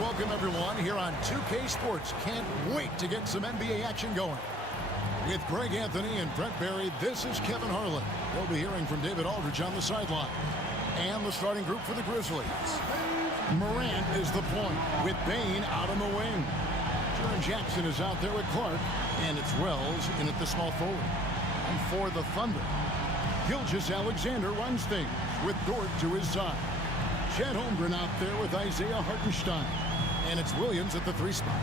welcome everyone here on 2K Sports. Can't wait to get some NBA action going. With Greg Anthony and Brent Barry, this is Kevin Harlan. We'll be hearing from David Aldridge on the sideline. And the starting group for the Grizzlies. Morant is the point with Bane out on the wing. Jaren Jackson is out there with Clark. And it's Wells in at the small forward. And for the Thunder, Gilgeous-Alexander runs things with Dort to his side. Chet Holmgren out there with Isaiah Hartenstein. And it's Williams at the 3 spot.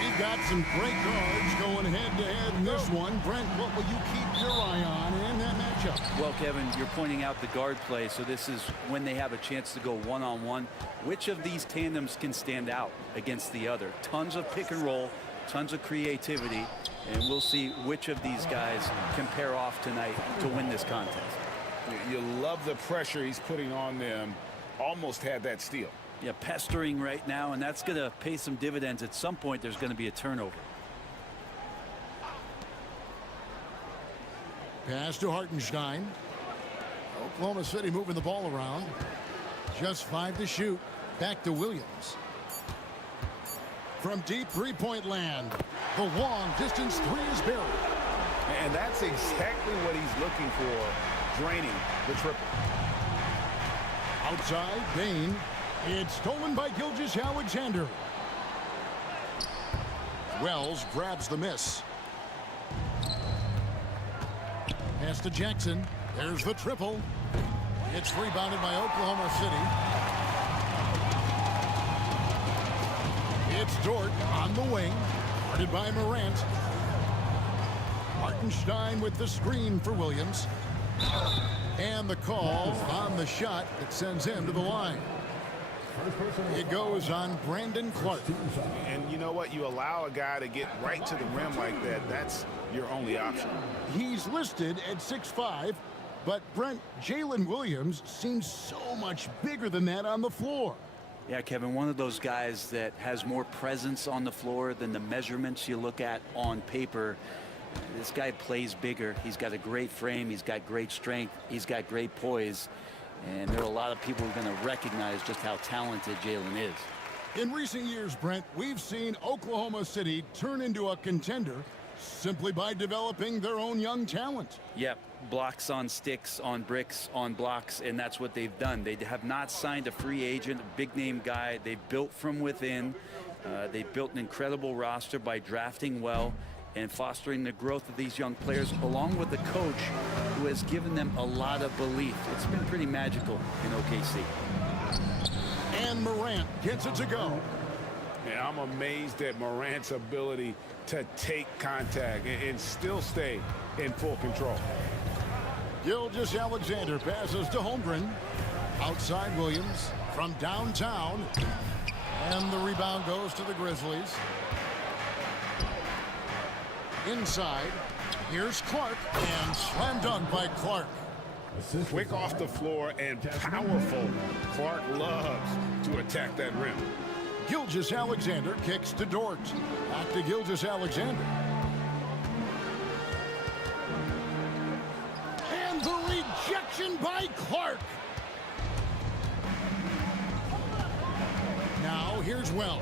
We've got some great guards going head-to-head in this one. Brent, what will you keep your eye on in that matchup? Well, Kevin, you're pointing out the guard play, so this is when they have a chance to go one-on-one. Which of these tandems can stand out against the other? Tons of pick and roll, tons of creativity, and we'll see which of these guys can pair off tonight to win this contest. You love the pressure he's putting on them. Almost had that steal. Yeah, pestering right now, and that's going to pay some dividends. At some point, there's going to be a turnover. Pass to Hartenstein. Oklahoma City moving the ball around. Just 5 to shoot. Back to Williams. From deep three-point land. The long-distance 3 is buried. And that's exactly what he's looking for, draining the triple. Outside, Bane. It's stolen by Gilgeous-Alexander. Wells grabs the miss. Pass to Jackson. There's the triple. It's rebounded by Oklahoma City. It's Dort on the wing. Guarded by Morant. Hartenstein with the screen for Williams. And the call on the shot that sends him to the line. It goes on Brandon Clark. And you know what? You allow a guy to get right to the rim like that. That's your only option. He's listed at 6'5", but Brent, Jalen Williams seems so much bigger than that on the floor. Yeah, Kevin, one of those guys that has more presence on the floor than the measurements you look at on paper. This guy plays bigger. He's got a great frame. He's got great strength. He's got great poise. And there are a lot of people who are going to recognize just how talented Jalen is. In recent years, Brent, we've seen Oklahoma City turn into a contender simply by developing their own young talent. Yep, blocks on sticks, on bricks, on blocks, and that's what they've done. They have not signed a free agent, a big-name guy. They've built from within. They've built an incredible roster by drafting well and fostering the growth of these young players, along with the coach who has given them a lot of belief. It's been pretty magical in OKC. And Morant gets it to go. Yeah, I'm amazed at Morant's ability to take contact and still stay in full control. Gilgeous-Alexander passes to Holmgren. Outside Williams from downtown. And the rebound goes to the Grizzlies. Inside, here's Clark, and slam dunk by Clark. Quick off the floor and powerful. Clark loves to attack that rim. Gilgeous-Alexander kicks to Dort. Back to Gilgeous-Alexander. And the rejection by Clark. Now here's Wells.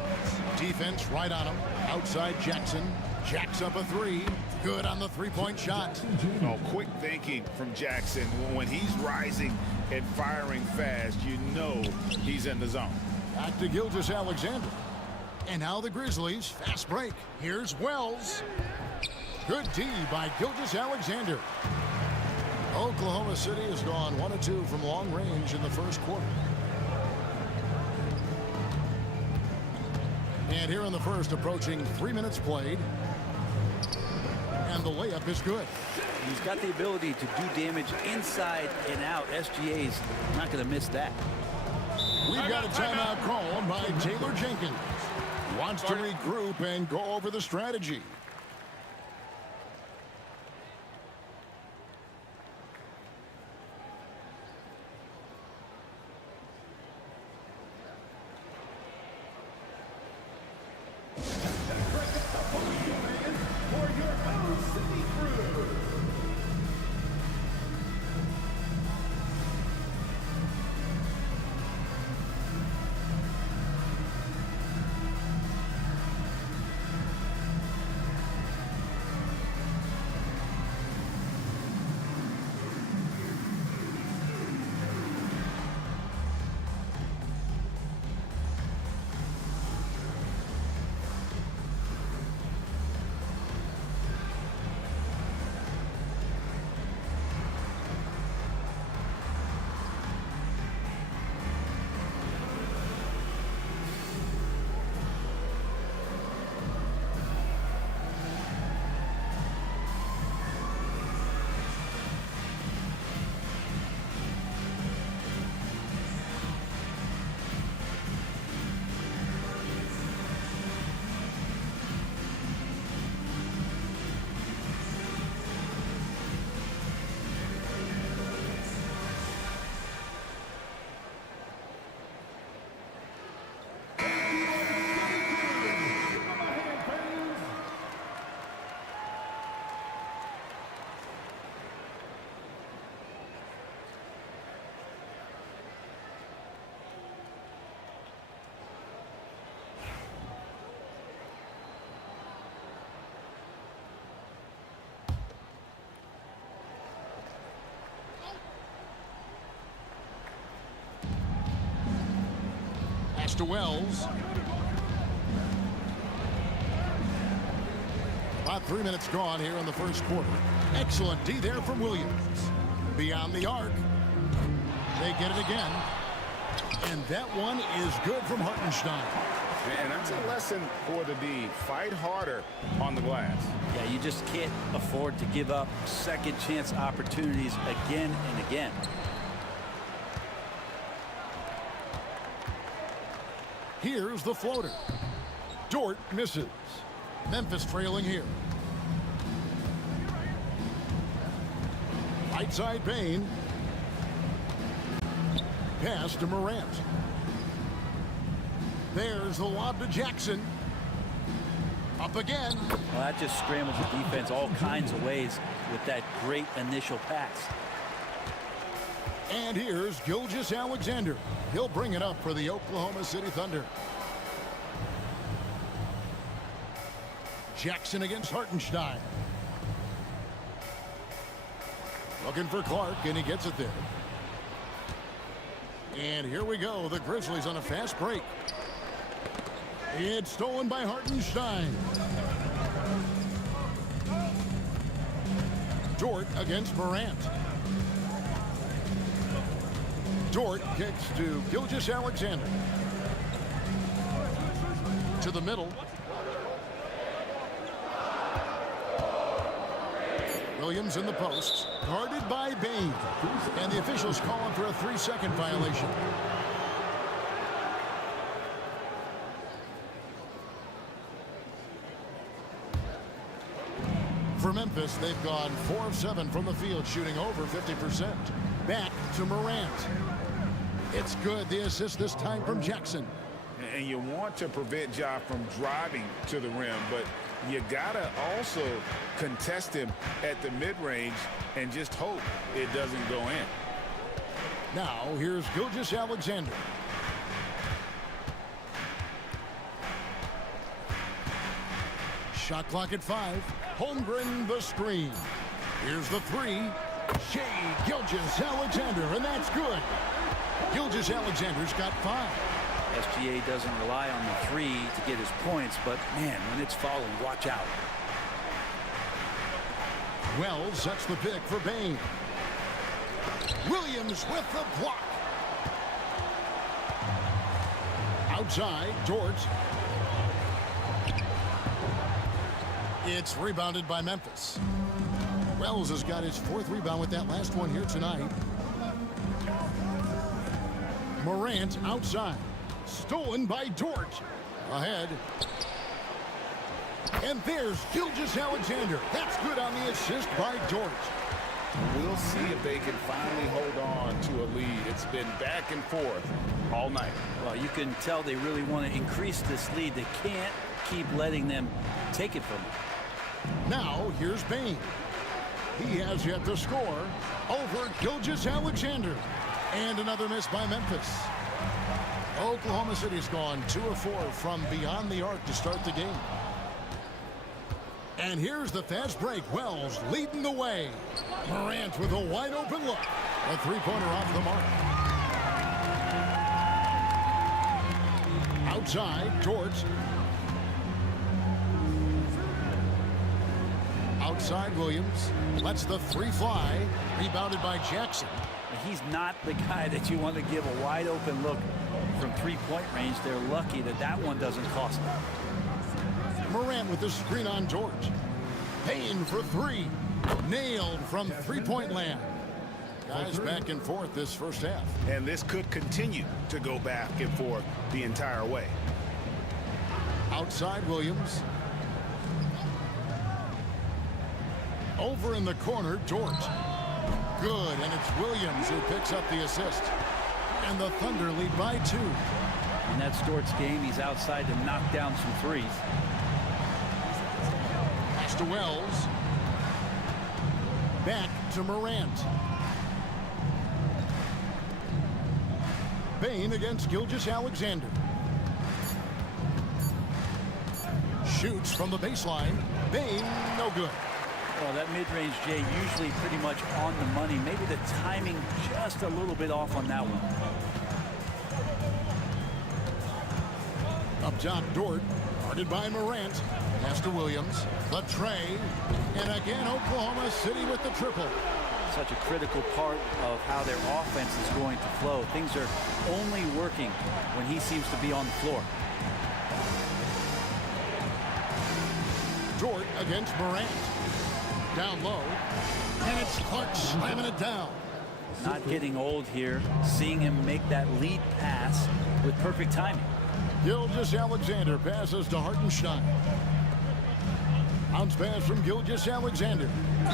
Defense right on him. Outside Jackson. Jacks up a 3. Good on the 3-point shot. Oh, quick thinking from Jackson. When he's rising and firing fast, you know he's in the zone. Back to Gilgeous-Alexander. And now the Grizzlies. Fast break. Here's Wells. Good D by Gilgeous-Alexander. Oklahoma City has gone 1 of 2 from long range in the first quarter. And here in the first, approaching 3 minutes played. And the layup is good. He's got the ability to do damage inside and out. SGA's not going to miss that. We've got a timeout call by Taylor Jenkins. Wants to regroup and go over the strategy. to Wells. About 3 minutes gone here in the first quarter. Excellent D there from Williams. Beyond the arc. They get it again. And that one is good from Hartenstein. And that's a lesson for the D. Fight harder on the glass. Yeah, you just can't afford to give up second chance opportunities again and again. Here's the floater. Dort misses. Memphis trailing here. Right side Bane. Pass to Morant. There's the lob to Jackson. Up again. Well, that just scrambles the defense all kinds of ways with that great initial pass. And here's Gilgeous-Alexander. He'll bring it up for the Oklahoma City Thunder. Jackson against Hartenstein. Looking for Clark, and he gets it there. And here we go. The Grizzlies on a fast break. It's stolen by Hartenstein. Dort against Morant. Dort kicks to Gilgeous-Alexander. To the middle. Williams in the post. Guarded by Bane. And the officials calling for a 3-second violation. For Memphis, they've gone 4 of 7 from the field, shooting over 50%. Back to Morant. It's good. The assist this time from Jackson. And you want to prevent Ja from driving to the rim, but you gotta also contest him at the mid-range and just hope it doesn't go in. Now here's Gilgeous-Alexander. Shot clock at 5. Holmgren the screen. Here's the 3. SHAI Gilgeous-Alexander, and that's good. Gilgeous-Alexander's got 5. SGA doesn't rely on the 3 to get his points, but man, when it's falling, watch out. Wells sets the pick for Bane. Williams with the block. Outside, Dort. It's rebounded by Memphis. Wells has got his 4th rebound with that last one here tonight. Morant outside. Stolen by Dort. Ahead. And there's Gilgeous-Alexander. That's good on the assist by Dort. We'll see if they can finally hold on to a lead. It's been back and forth all night. Well, you can tell they really want to increase this lead. They can't keep letting them take it from them. Now, here's Bane. He has yet to score over Gilgeous-Alexander. And another miss by Memphis. Oklahoma City's gone 2 of 4 from beyond the arc to start the game. And here's the fast break. Wells leading the way. Morant with a wide open look. A 3-pointer off the mark. Outside, Dort. Outside, Williams. Lets the 3 fly. Rebounded by Jackson. He's not the guy that you want to give a wide open look from 3-point range. They're lucky that that one doesn't cost them. Morant with the screen on Dort. Payne for 3. Nailed from 3-point land. Guys back and forth this first half. And this could continue to go back and forth the entire way. Outside, Williams. Over in the corner, Dort. Good, and it's Williams who picks up the assist. And the Thunder lead by 2. In that Dort's game, he's outside to knock down some threes. Pass to Wells. Back to Morant. Bane against Gilgeous-Alexander. Shoots from the baseline. Bane, no good. Well, that mid-range, Jay, usually pretty much on the money. Maybe the timing just a little bit off on that one. Up top, Dort, guarded by Morant. Pass to Williams. The tray. And again, Oklahoma City with the triple. Such a critical part of how their offense is going to flow. Things are only working when he seems to be on the floor. Dort against Morant. Down low. And it's Clark slamming it down. Not getting old here. Seeing him make that lead pass with perfect timing. Gilgeous-Alexander passes to Hartenstein. Bounce pass from Gilgeous-Alexander.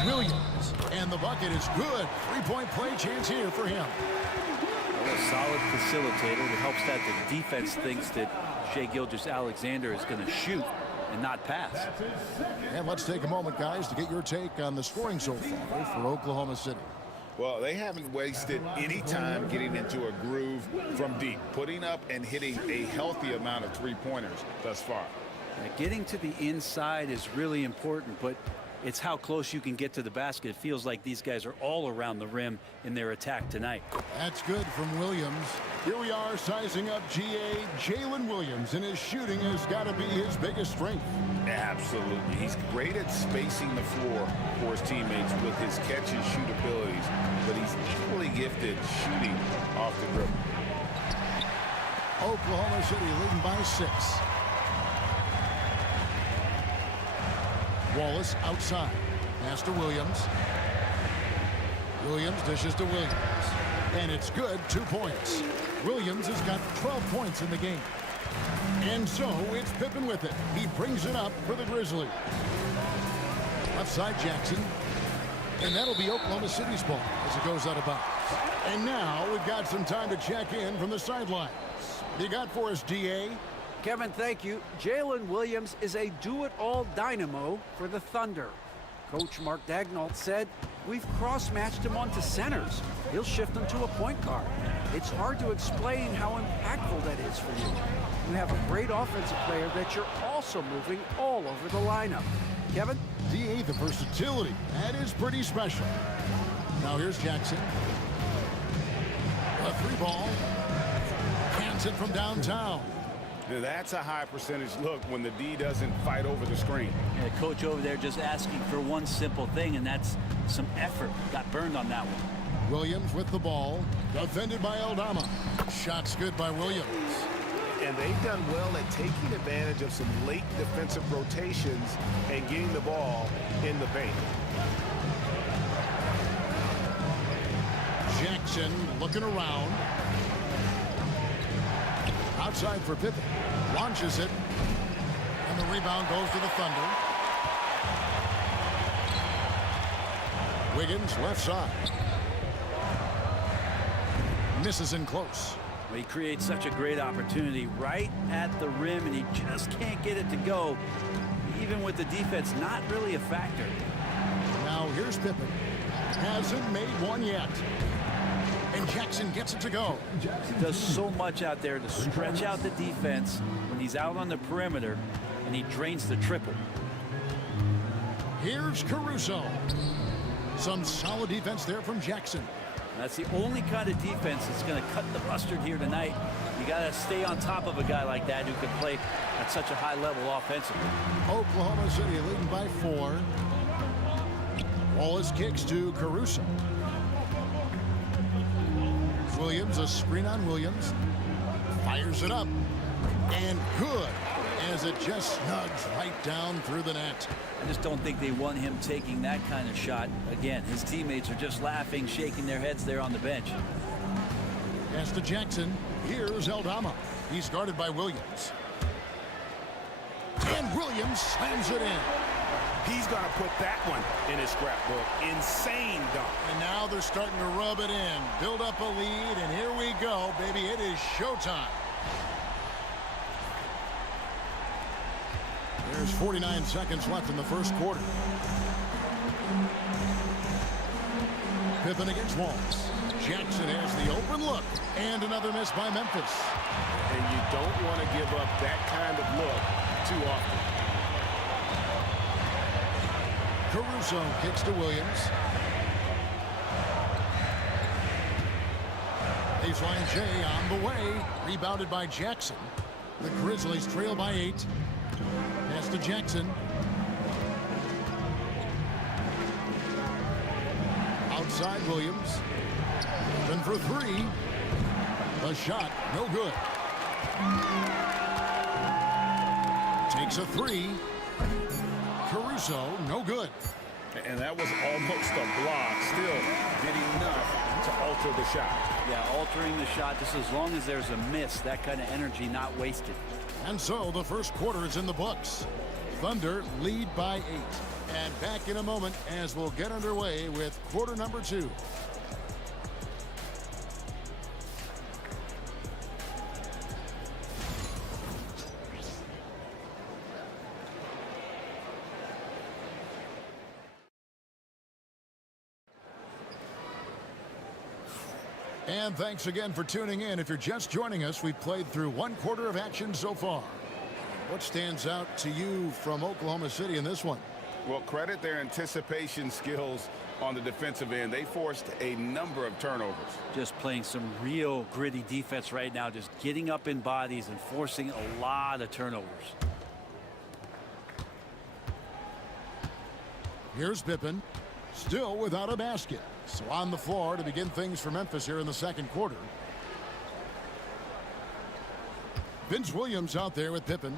Williams. And the bucket is good. Three-point play chance here for him. A solid facilitator that helps that the defense thinks that Shai Gilgeous-Alexander is going to shoot and not pass. And let's take a moment, guys, to get your take on the scoring so far for Oklahoma City. Well, they haven't wasted any time getting into a groove from deep, putting up and hitting a healthy amount of three-pointers thus far. Getting to the inside is really important, but it's how close you can get to the basket. It feels like these guys are all around the rim in their attack tonight. That's good from Williams. Here we are sizing up GA Jalen Williams, and his shooting has got to be his biggest strength. Absolutely. He's great at spacing the floor for his teammates with his catch and shoot abilities, but he's equally gifted shooting off the dribble. Oklahoma City leading by 6. Wallace outside. Pass to Williams. Williams dishes to Williams. And it's good, 2 points. Williams has got 12 points in the game. And so it's Pippen with it. He brings it up for the Grizzlies. Left side Jackson. And that'll be Oklahoma City's ball as it goes out of bounds. And now we've got some time to check in from the sidelines. You got for us, DA? Kevin, thank you. Jalen Williams is a do-it-all dynamo for the Thunder. Coach Mark Daignault said, "We've cross-matched him onto centers. He'll shift him to a point guard. It's hard to explain how impactful that is for you. You have a great offensive player that you're also moving all over the lineup." Kevin? DA, the versatility. That is pretty special. Now here's Jackson. A 3-ball. Hands it from downtown. Now that's a high percentage look when the D doesn't fight over the screen. Yeah, coach over there just asking for one simple thing, and that's some effort. Got burned on that one. Williams with the ball. Defended by Aldama. Shots good by Williams. And they've done well at taking advantage of some late defensive rotations and getting the ball in the paint. Jackson looking around. Outside for Pippen. Launches it. And the rebound goes to the Thunder. Wiggins left side. Misses in close. He creates such a great opportunity right at the rim, and he just can't get it to go. Even with the defense not really a factor. Now here's Pippen. Hasn't made one yet. And Jackson gets it to go. He does so much out there to stretch out the defense when he's out on the perimeter, and he drains the triple. Here's Caruso. Some solid defense there from Jackson. That's the only kind of defense that's going to cut the mustard here tonight. You got to stay on top of a guy like that who can play at such a high level offensively. Oklahoma City leading by 4. Wallace kicks to Caruso. Williams, a screen on Williams. Fires it up. And good, as it just snugs right down through the net. I just don't think they want him taking that kind of shot. Again, his teammates are just laughing, shaking their heads there on the bench. Pass to Jackson. Here's Aldama. He's guarded by Williams. And Williams slams it in. He's going to put that one in his scrapbook. Insane dunk. And now they're starting to rub it in. Build up a lead, and here we go, baby. It is showtime. There's 49 seconds left in the first quarter. Pippen against Wallace. Jackson has the open look. And another miss by Memphis. And you don't want to give up that kind of look too often. Caruso kicks to Williams. Baseline J on the way. Rebounded by Jackson. The Grizzlies trail by 8. Pass to Jackson. Outside Williams. Open for 3. The shot, no good. Takes a 3. Caruso, no good. And that was almost a block. Still did enough to alter the shot. Yeah, altering the shot just as long as there's a miss. That kind of energy not wasted. And so the first quarter is in the books. Thunder lead by 8. And back in a moment as we'll get underway with quarter number 2. And thanks again for tuning in. If you're just joining us, we've played through 1 quarter of action so far. What stands out to you from Oklahoma City in this one? Well, credit their anticipation skills on the defensive end. They forced a number of turnovers. Just playing some real gritty defense right now, just getting up in bodies and forcing a lot of turnovers. Here's Pippen, still without a basket. So on the floor to begin things for Memphis here in the second quarter. Vince Williams out there with Pippen.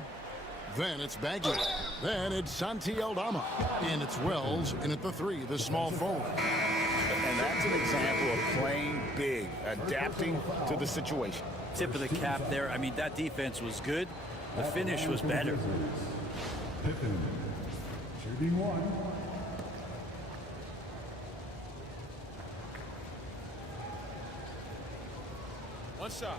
Then it's Bagley. Then it's Santi Aldama. And it's Wells in at the 3, the small forward. And that's an example of playing big, adapting to the situation. Tip of the cap there. I mean, that defense was good. The finish was better. Pippen, shooting 1. One shot.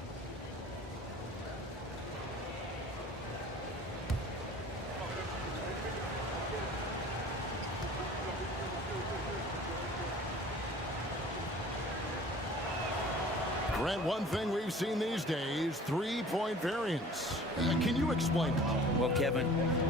Brent, one thing we've seen these days, 3-point variance. Can you explain it? Well, Kevin,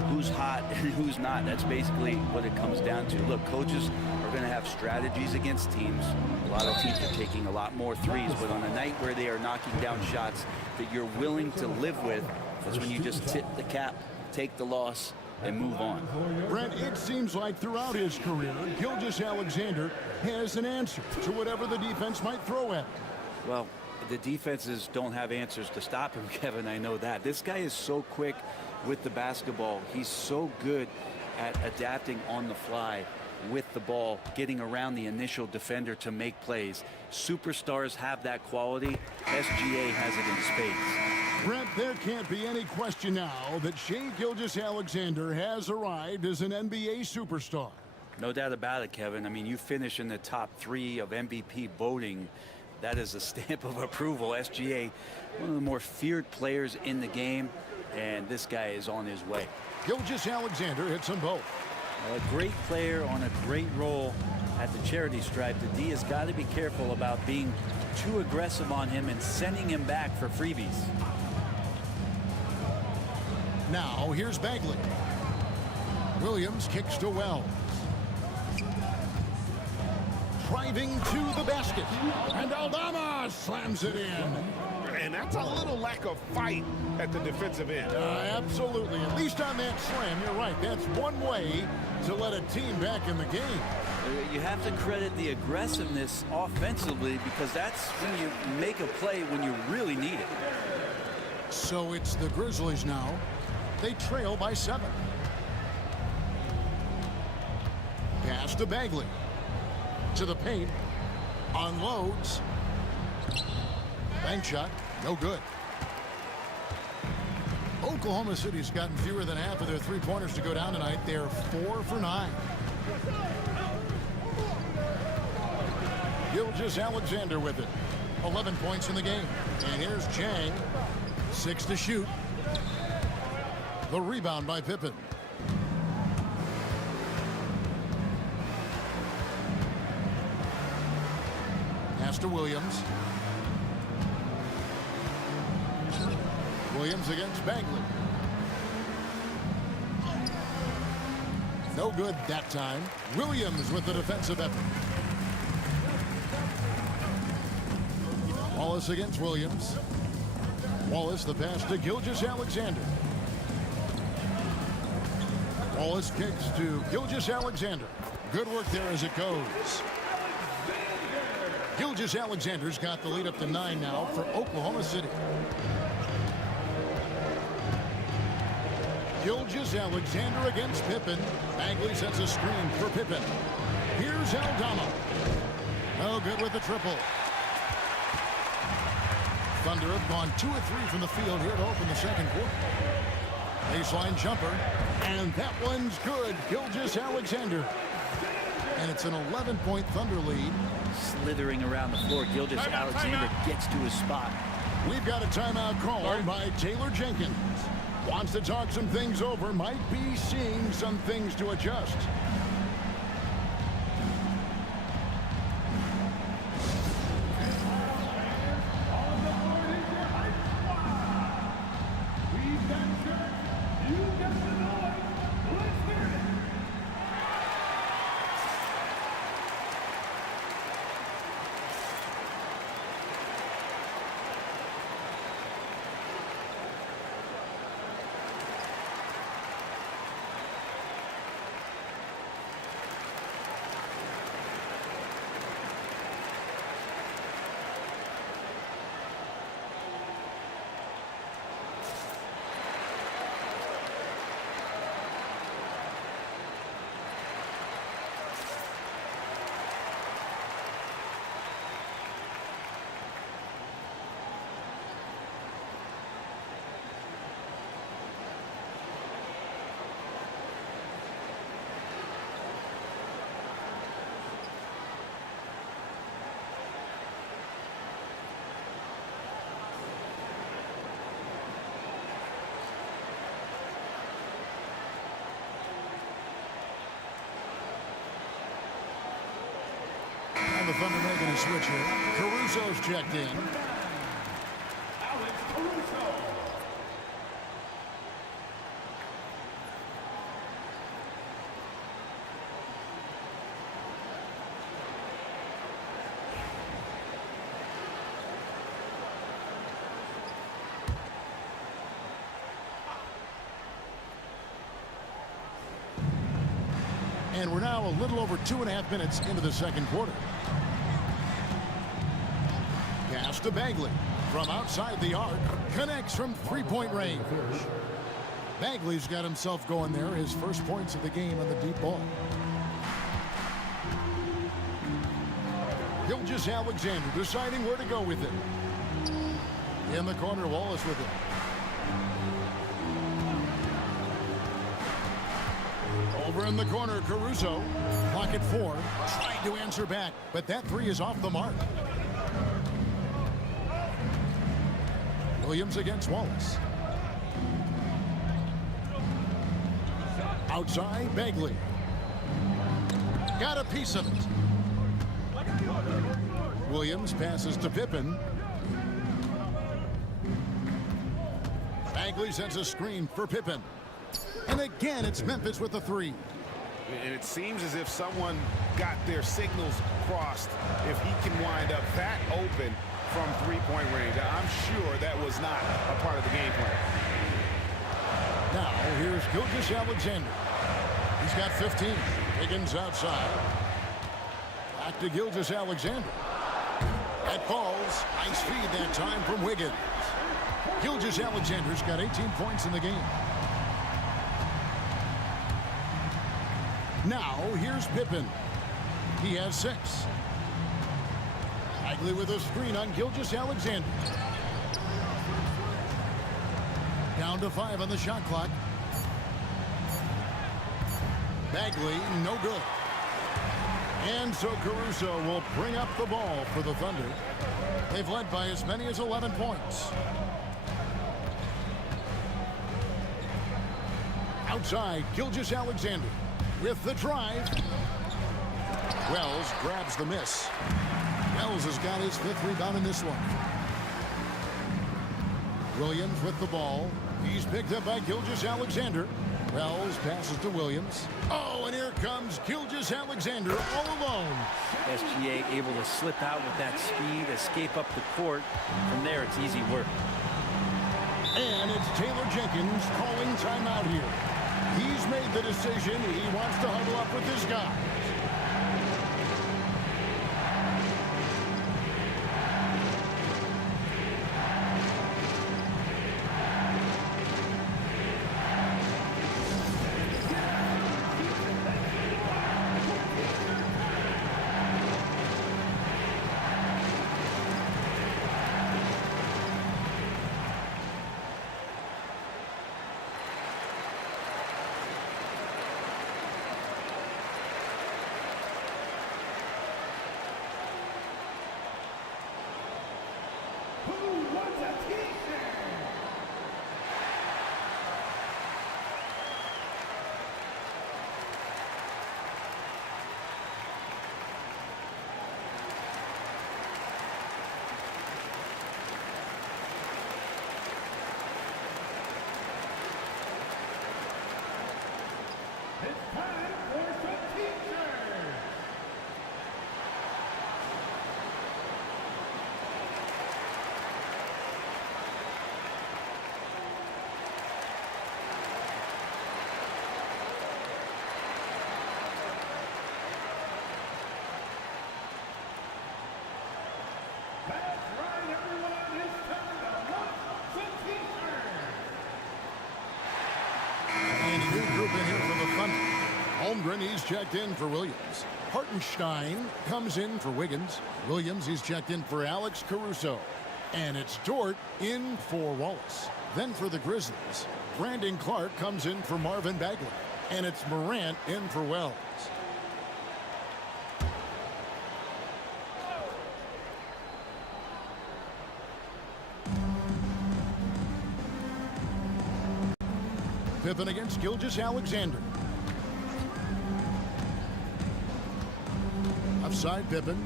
who's hot and who's not? That's basically what it comes down to. Look, coaches are going to have strategies against teams. A lot of teams are taking a lot more threes, but on a night where they are knocking down shots that you're willing to live with, that's when you just tip the cap, take the loss, and move on. Brent, it seems like throughout his career, Gilgeous-Alexander has an answer to whatever the defense might throw at him. Well, the defenses don't have answers to stop him, Kevin. I know that. This guy is so quick with the basketball. He's so good at adapting on the fly with the ball, getting around the initial defender to make plays. Superstars have that quality. SGA has it in spades. Brent, there can't be any question now that SHAI Gilgeous-Alexander has arrived as an NBA superstar. No doubt about it, Kevin. I mean, you finish in the top 3 of MVP voting. That is a stamp of approval. SGA, one of the more feared players in the game, and this guy is on his way. Gilgeous-Alexander hits them both. A great player on a great role at the charity stripe. The D has got to be careful about being too aggressive on him and sending him back for freebies. Now here's Bagley. Williams kicks to Wells. Driving to the basket. And Aldama slams it in. And that's a little lack of fight at the defensive end. Absolutely. At least on that slam, you're right. That's one way to let a team back in the game. You have to credit the aggressiveness offensively, because that's when you make a play when you really need it. So it's the Grizzlies now. They trail by 7. Pass to Bagley. To the paint. Unloads. Bank shot. No good. Oklahoma City's gotten fewer than half of their three-pointers to go down tonight. They're 4 for 9. Gilgeous-Alexander with it. 11 points in the game. And here's Chang. 6 to shoot. The rebound by Pippen. Pass to Williams. Williams against Bagley. No good that time. Williams with the defensive effort. Wallace against Williams. Wallace the pass to Gilgeous-Alexander. Wallace kicks to Gilgeous-Alexander. Good work there as it goes. Gilgeous-Alexander's got the lead up to 9 now for Oklahoma City. Gilgeous-Alexander against Pippen. Bagley sets a screen for Pippen. Here's Aldama. Oh, good with the triple. Thunder have gone 2 of 3 from the field here to open the second quarter. Baseline jumper, and that one's good. Gilgeous-Alexander. And it's an 11-point Thunder lead. Slithering around the floor, Gilgeous-Alexander gets to his spot. We've got a timeout called by Taylor Jenkins. Wants to talk some things over, might be seeing some things to adjust. The Thunder making a switch here. Caruso's checked in. And we're now a little over 2.5 minutes into the second quarter. Pass to Bagley from outside the arc, connects from three-point range. Bagley's got himself going there, his first points of the game on the deep ball. Gilgeous-Alexander deciding where to go with it. In the corner, Wallace with it. Over in the corner, Caruso. Pocket 4, trying to answer back, but that 3 is off the mark. Williams against Wallace. Outside, Bagley. Got a piece of it. Williams passes to Pippen. Bagley sends a screen for Pippen. And again, it's Memphis with the 3. And it seems as if someone got their signals crossed. If he can wind up that open from three-point range, I'm sure that was not a part of the game plan. Now, here's Gilgeous-Alexander. He's got 15. Higgins outside. Back to Gilgeous-Alexander. That falls. Nice feed that time from Wiggins. Gilgeous-Alexander's got 18 points in the game. Now, here's Pippen. He has 6. Bagley with a screen on Gilgeous-Alexander. Down to 5 on the shot clock. Bagley, no good. And so Caruso will bring up the ball for the Thunder. They've led by as many as 11 points. Outside, Gilgeous-Alexander with the drive. Wells grabs the miss. Wells has got his 5th rebound in this one. Williams with the ball. He's picked up by Gilgeous-Alexander. Wells passes to Williams. Oh, and here comes Gilgeous-Alexander all alone. SGA able to slip out with that speed, escape up the court. From there, it's easy work. And it's Taylor Jenkins calling timeout here. He's made the decision. He wants to huddle up with his guys. Holmgren, he's checked in for Williams. Hartenstein comes in for Wiggins. Williams, he's checked in for Alex Caruso. And it's Dort in for Wallace. Then for the Grizzlies, Brandon Clark comes in for Marvin Bagley. And it's Morant in for Wells. Pippen against Gilgeous-Alexander. Offside Pippen.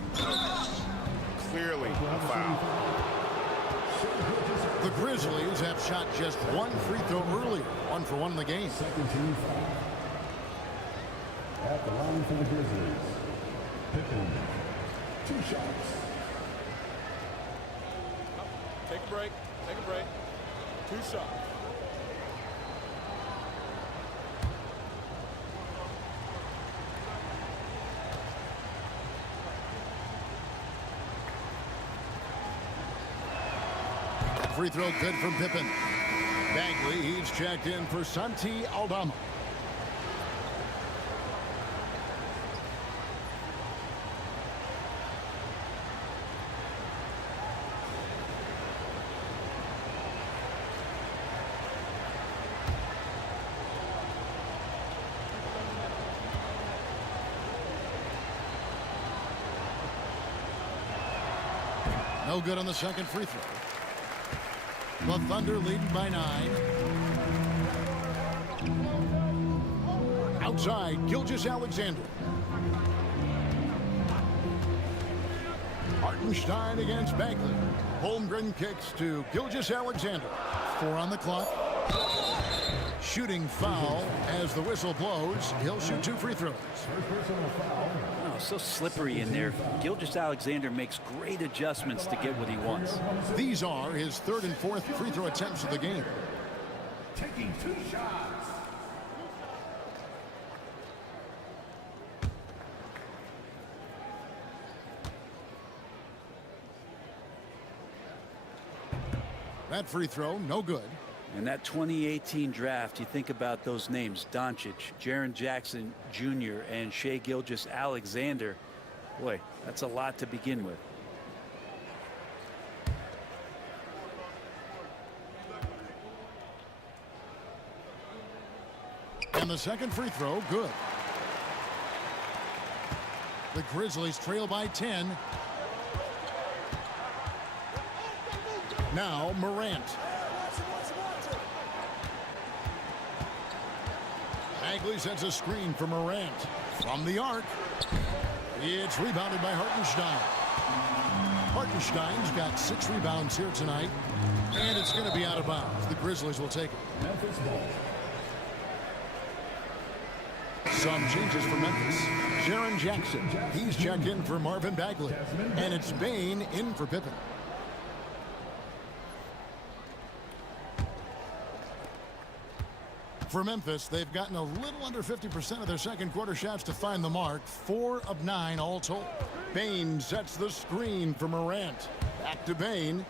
Clearly a foul. The Grizzlies have shot just one free throw earlier. 1 for 1 in the game. Second team foul. At the line for the Grizzlies, Pippen. 2 shots. Take a break. Take a break. 2 shots. Free throw good from Pippen. Bagley, he's checked in for Santi Aldama. No good on the second free throw. The Thunder leading by 9. Outside, Gilgeous-Alexander. Hartenstein against Bagley. Holmgren kicks to Gilgeous-Alexander. 4 on the clock. Shooting foul as the whistle blows. He'll shoot 2 free throws. Oh, so slippery in there. Gilgeous-Alexander makes great adjustments to get what he wants. These are his 3rd and 4th free throw attempts of the game. Taking 2 shots. That free throw, no good. In that 2018 draft, you think about those names, Doncic, Jaren Jackson Jr., and Shai Gilgeous-Alexander. Boy, that's a lot to begin with. And the second free throw, good. The Grizzlies trail by 10. Now Morant. Bagley sets a screen for Morant. From the arc. It's rebounded by Hartenstein. Hartenstein's got 6 rebounds here tonight. And it's going to be out of bounds. The Grizzlies will take it. Memphis ball. Some changes for Memphis. Jaren Jackson. He's checked in for Marvin Bagley. And it's Bane in for Pippen. For Memphis, they've gotten a little under 50% of their second quarter shots to find the mark. 4 of 9 all told. Bain sets the screen for Morant. Back to Bain.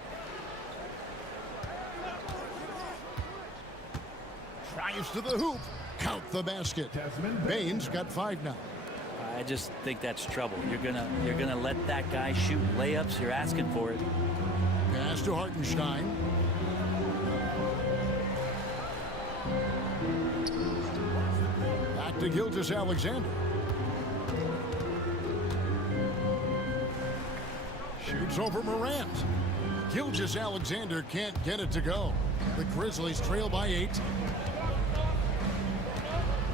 Drives to the hoop. Count the basket. Bain's got 5 now. I just think that's trouble. You're gonna let that guy shoot layups. You're asking for it. Pass to Hartenstein. Back to Gilgeous-Alexander. Shoots over Morant. Gilgeous-Alexander can't get it to go. The Grizzlies trail by 8.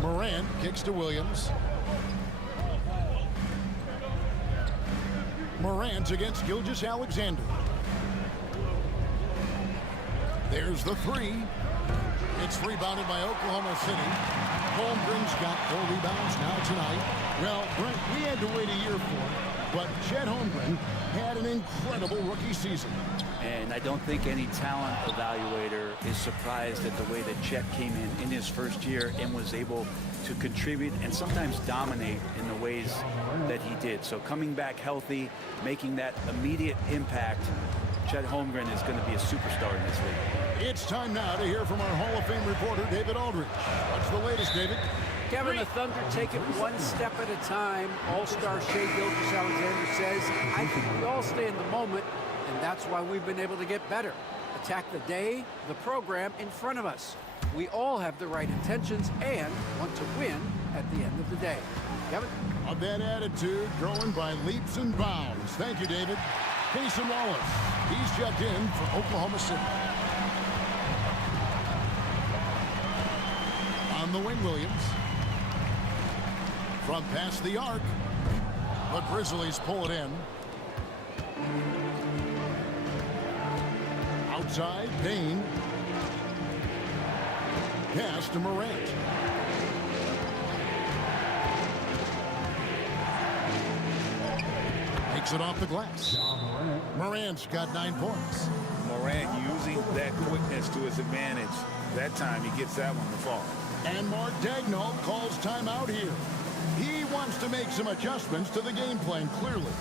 Morant kicks to Williams. Morant against Gilgeous-Alexander. There's the 3. It's rebounded by Oklahoma City. Holmgren's got 4 rebounds now tonight. Well, Brent, we had to wait a year for it, but Chet Holmgren had an incredible rookie season. And I don't think any talent evaluator is surprised at the way that Chet came in his first year and was able to contribute and sometimes dominate in the ways that he did. So coming back healthy, making that immediate impact, Chet Holmgren is going to be a superstar in this league. It's time now to hear from our Hall of Fame reporter, David Aldridge. What's the latest, David? Kevin, the Thunder take it one step at a time. All-star SHAI Gilgeous-Alexander says, I think we all stay in the moment, and that's why we've been able to get better. Attack the day, the program in front of us. We all have the right intentions and want to win at the end of the day. Kevin? Of that attitude, growing by leaps and bounds. Thank you, David. Cason Wallace, he's checked in for Oklahoma City. On the wing, Williams. From past the arc, the Grizzlies pull it in. Outside, Bain. Pass to Morant. Takes it off the glass. Morant's got 9 points. Morant using that quickness to his advantage. That time he gets that one to fall. And Mark Daigneault calls timeout here. He wants to make some adjustments to the game plan, clearly.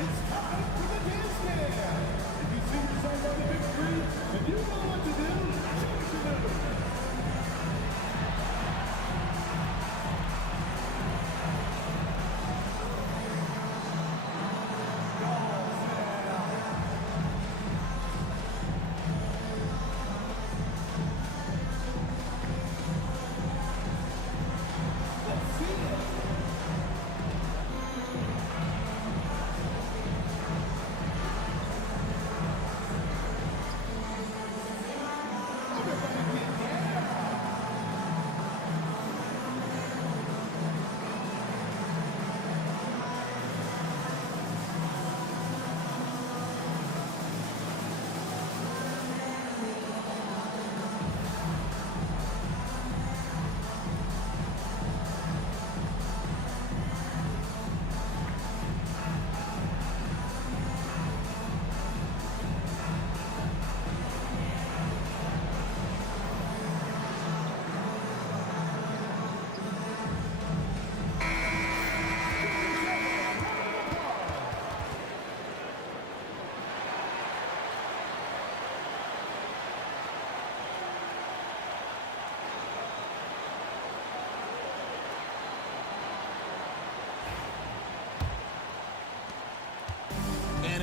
It's time for the dance stand. If you sing the song on the big screen and you know what to do, change the number.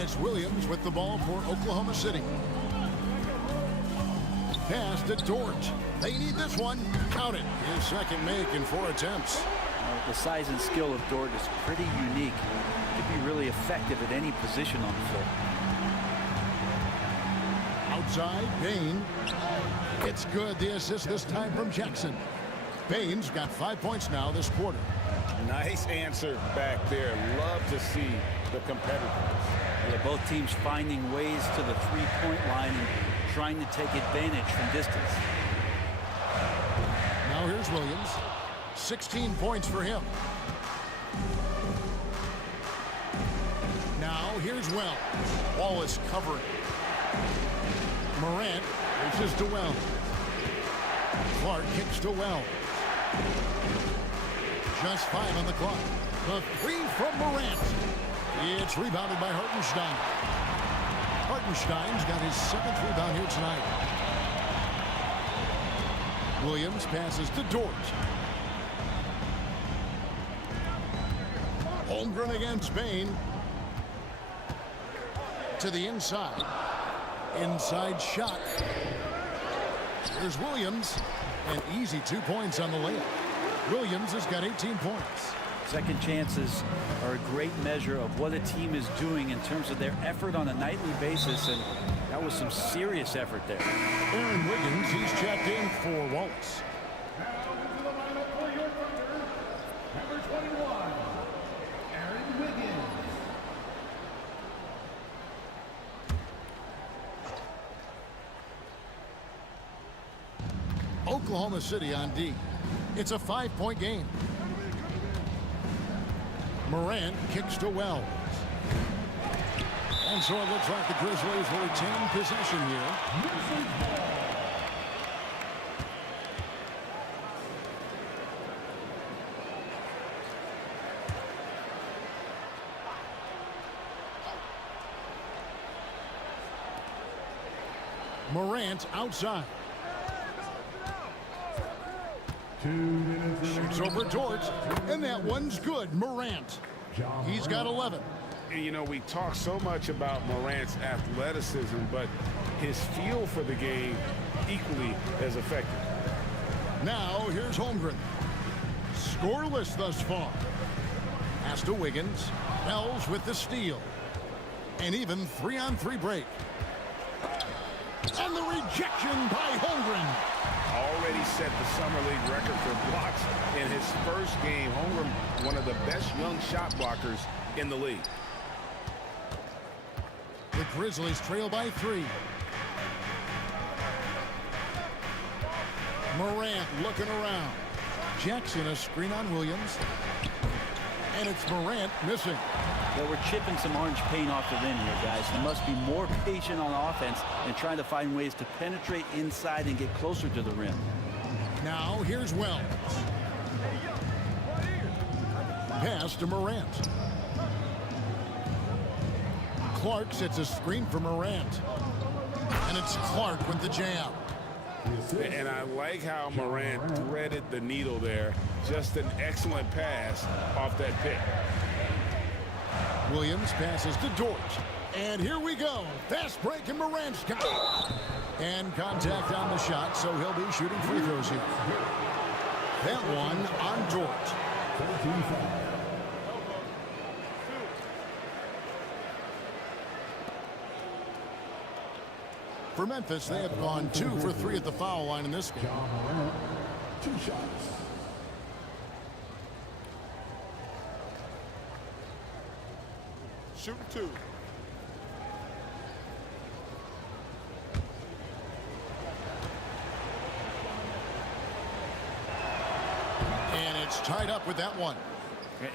It's Williams with the ball for Oklahoma City. Pass to Dort. They need this one. Count it. His second make in 4 attempts. The size and skill of Dort is pretty unique. He can be really effective at any position on the floor. Outside, Bain. It's good. The assist this time from Jackson. Bain's got 5 points now this quarter. Nice answer back there. Love to see the competitiveness. Yeah, both teams finding ways to the three-point line and trying to take advantage from distance. Now here's Williams. 16 points for him. Now here's Wells. Wallace covering. Morant reaches to Wells. Clark kicks to Wells. Just 5 on the clock. The three from Morant. It's rebounded by Hartenstein. Hartenstein's got his 7th rebound here tonight. Williams passes to Dort. Holmgren against Bain. To the inside. Inside shot. Here's Williams. An easy 2 points on the layup. Williams has got 18 points. Second chances are a great measure of what a team is doing in terms of their effort on a nightly basis, and that was some serious effort there. Aaron Wiggins, he's checked in for Wallace. Now into the lineup for your Thunder, number 21, Aaron Wiggins. Oklahoma City on D. It's a 5-point game. Morant kicks to Wells. And so it looks like the Grizzlies will retain possession here. Morant outside. Shoots over Dort, and that one's good. Morant. He's got 11. And, you know, we talk so much about Morant's athleticism, but his feel for the game equally as effective. Now, here's Holmgren. Scoreless thus far. Pass to Wiggins. Wells with the steal. An even 3-on-3 break. And the rejection by Holmgren. Already set the Summer League record for blocks in his first game. Holmgren, one of the best young shot blockers in the league. The Grizzlies trail by 3. Morant looking around. Jackson a screen on Williams. And it's Morant missing. Well, we're chipping some orange paint off the rim here, guys. You must be more patient on offense and trying to find ways to penetrate inside and get closer to the rim. Now here's Wells. Pass to Morant. Clark sets a screen for Morant. And it's Clark with the jam. And I like how Morant threaded the needle there. Just an excellent pass off that pick. Williams passes to Dort. And here we go. Fast break, and Morant's got it. And contact on the shot, so he'll be shooting free throws here. That one on Dort. For Memphis, they have gone 2 for 3 at the foul line in this game. 2 shots. Shooting 2. And it's tied up with that one.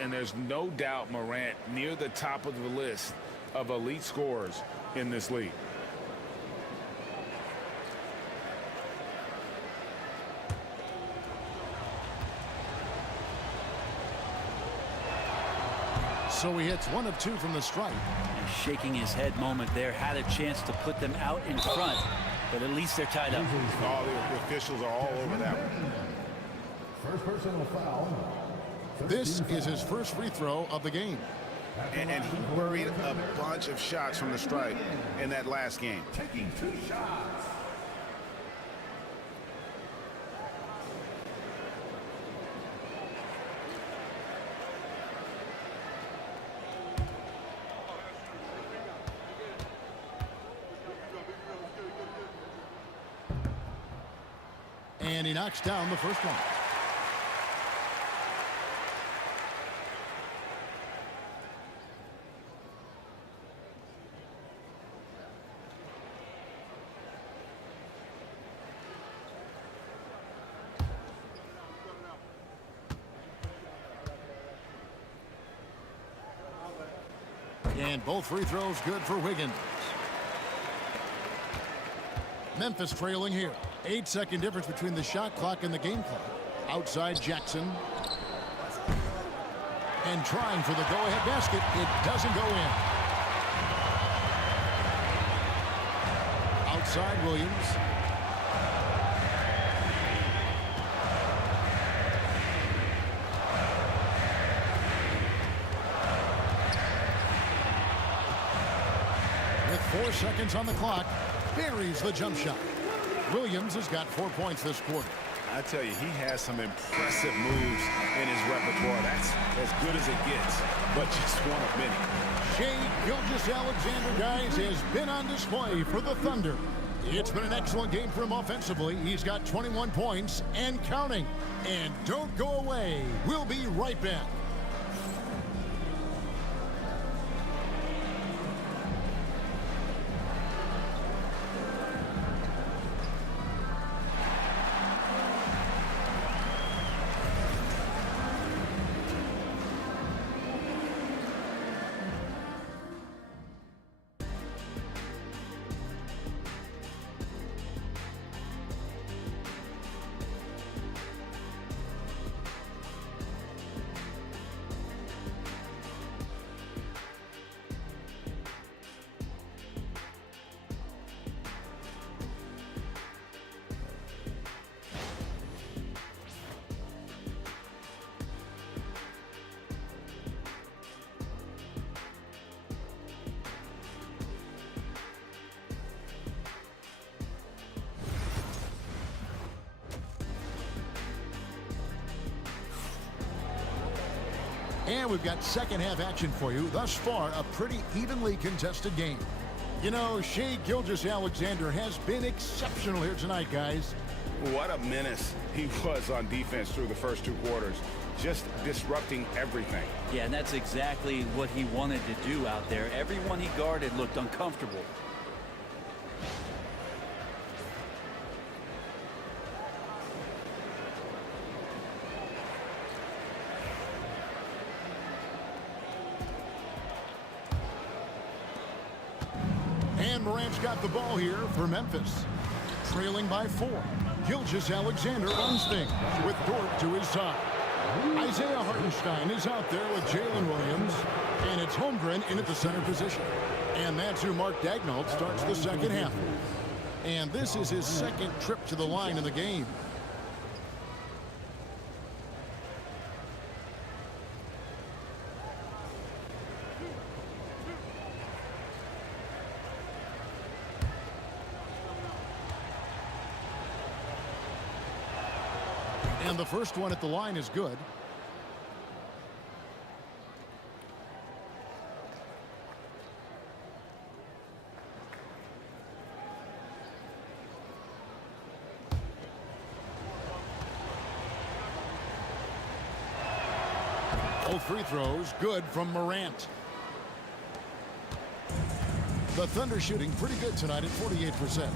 And there's no doubt Morant near the top of the list of elite scorers in this league. So he hits 1 of 2 from the stripe. And shaking his head moment there, had a chance to put them out in front, but at least they're tied up. All the officials are all over that one. First personal foul. This is his first free throw of the game. And he buried a bunch of shots from the stripe in that last game. Taking 2 shots. And he knocks down the first one. And both free throws good for Wiggins. Memphis trailing here. 8-second difference between the shot clock and the game clock. Outside Jackson. And trying for the go-ahead basket. It doesn't go in. Outside Williams. With 4 seconds on the clock, buries the jump shot. Williams has got 4 points this quarter. I tell you, he has some impressive moves in his repertoire. That's as good as it gets, but just one of many. SHAI Gilgeous-Alexander, guys, has been on display for the Thunder. It's been an excellent game for him offensively. He's got 21 points and counting. And don't go away. We'll be right back. And we've got second half action for you. Thus far, a pretty evenly contested game. You know, SHAI Gilgeous-Alexander has been exceptional here tonight, guys. What a menace he was on defense through the first 2 quarters. Just disrupting everything. Yeah, and that's exactly what he wanted to do out there. Everyone he guarded looked uncomfortable. And Morant's got the ball here for Memphis. Trailing by 4. Gilgeous-Alexander runs things with Dort to his side. Isaiah Hartenstein is out there with Jalen Williams. And it's Holmgren in at the center position. And that's who Mark Daigneault starts the second half. And this is his second trip to the line in the game. And the first one at the line is good. Both free throws good from Morant. The Thunder shooting pretty good tonight at 48%.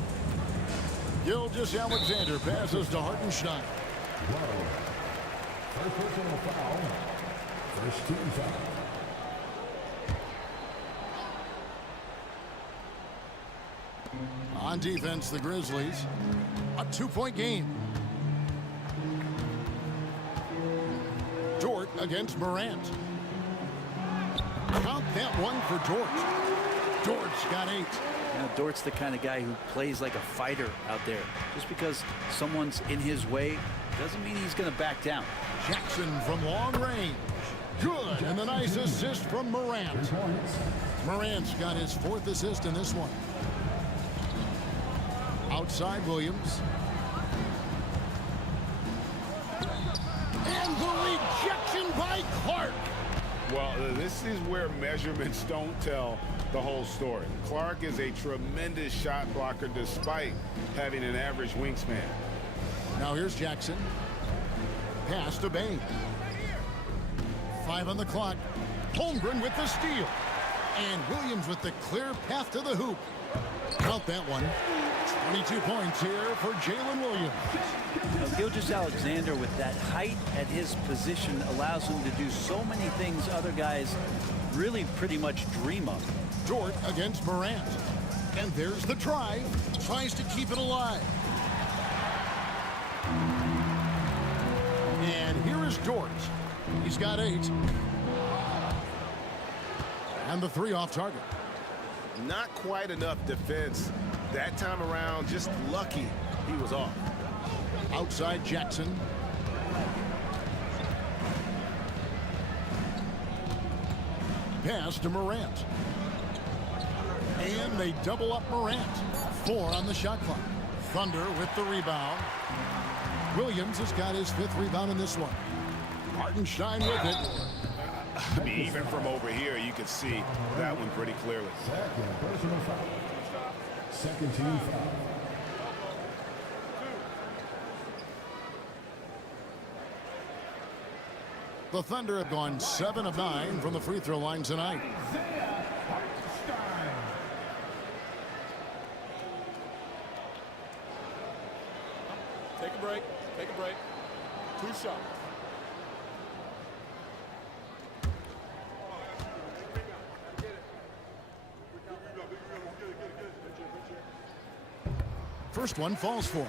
Gilgeous-Alexander passes to Hartenstein. First personal foul. First team foul. On defense, the Grizzlies. A 2-point game. Dort against Morant. Count that one for Dort. Dort's got 8. Now, Dort's the kind of guy who plays like a fighter out there. Just because someone's in his way doesn't mean he's going to back down. Jackson from long range. Good, and the nice assist from Morant. Morant's got his 4th assist in this one. Outside Williams. And the rejection by Clark. Well, this is where measurements don't tell the whole story. Clark is a tremendous shot blocker despite having an average wingspan. Now here's Jackson. Pass to Bain. 5 on the clock. Holmgren with the steal. And Williams with the clear path to the hoop. Count that one. 22 points here for Jalen Williams. Now, Gilgeous-Alexander with that height at his position allows him to do so many things other guys really pretty much dream of. Dort against Morant. And there's the try. Tries to keep it alive. Here's Dort. He's got 8. And the 3 off target. Not quite enough defense that time around. Just lucky he was off. Outside Jackson. Pass to Morant. And they double up Morant. 4 on the shot clock. Thunder with the rebound. Williams has got his 5th rebound in this one. Hartenstein with it. I mean, even from over here, you can see that one pretty clearly. Second personal foul. Second team foul. The Thunder have gone 7 of 9 from the free throw line tonight. Take a break. Take a break. 2 shots. First one falls for him.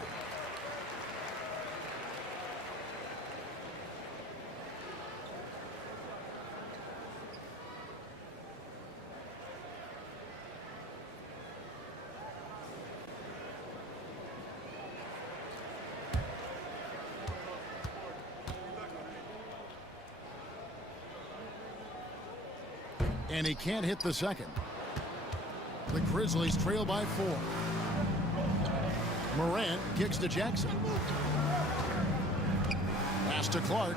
And he can't hit the second. The Grizzlies trail by 4. Morant kicks to Jackson. Pass to Clark.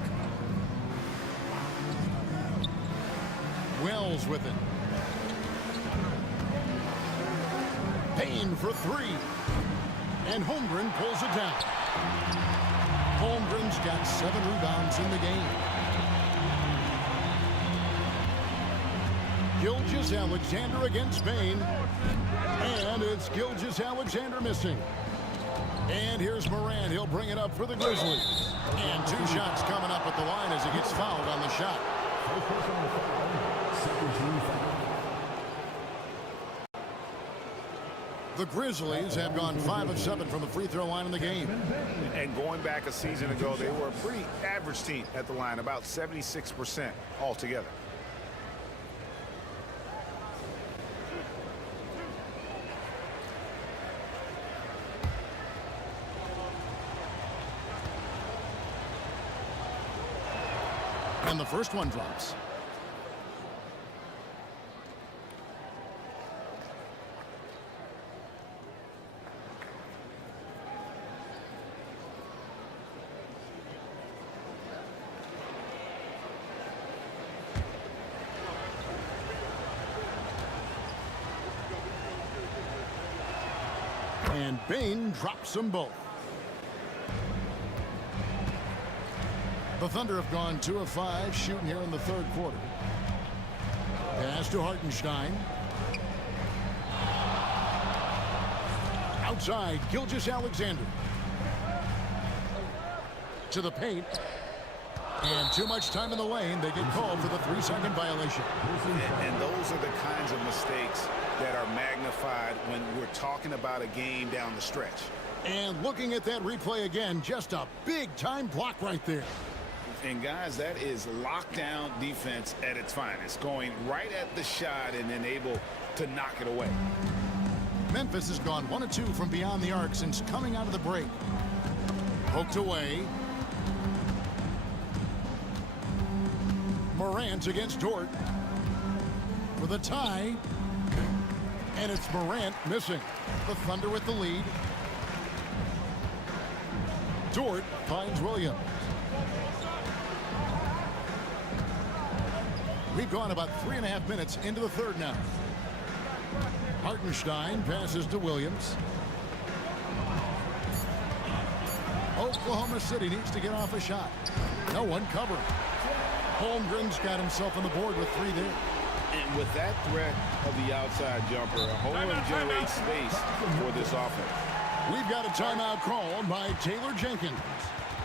Wells with it. Payne for 3. And Holmgren pulls it down. Holmgren's got 7 rebounds in the game. Gilgeous-Alexander against Payne. And it's Gilgeous-Alexander missing. And here's Morant. He'll bring it up for the Grizzlies. And 2 shots coming up at the line as he gets fouled on the shot. First personal foul. Second team foul. The Grizzlies have gone 5 of 7 from the free throw line in the game. And going back a season ago, they were a pretty average team at the line, about 76% altogether. And the first one drops. And Payne drops them both. The Thunder have gone 2 of 5 shooting here in the 3rd quarter. Pass to Hartenstein. Outside, Gilgeous-Alexander. To the paint. And too much time in the lane. They get called for the 3-second violation. And those are the kinds of mistakes that are magnified when we're talking about a game down the stretch. And looking at that replay again, just a big-time block right there. And guys, that is lockdown defense at its finest, going right at the shot and then able to knock it away. Memphis has gone 1 of 2 from beyond the arc since coming out of the break. Poked away. Morant against Dort with a tie. And it's Morant missing. The Thunder with the lead. Dort finds Williams. We've gone about 3.5 minutes into the 3rd now. Hartenstein passes to Williams. Oklahoma City needs to get off a shot. No one covering. Holmgren's got himself on the board with 3 there. And with that threat of the outside jumper, Holmgren generates space for this offense. We've got a timeout called by Taylor Jenkins.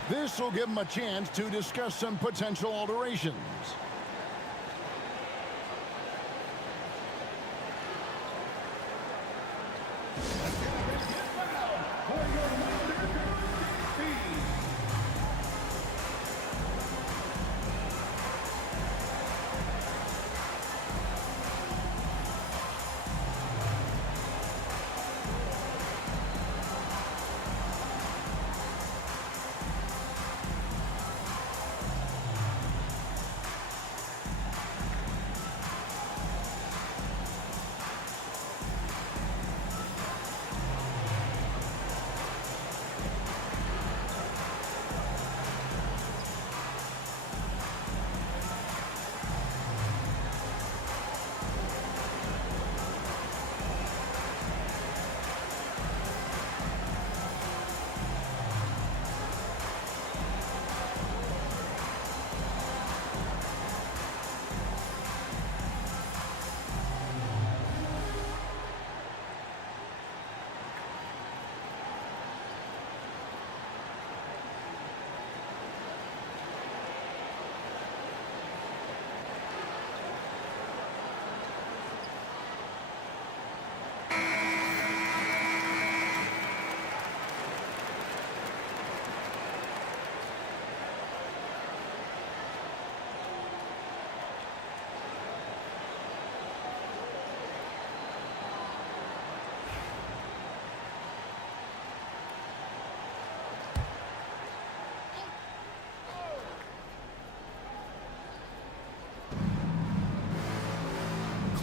This will give him a chance to discuss some potential alterations.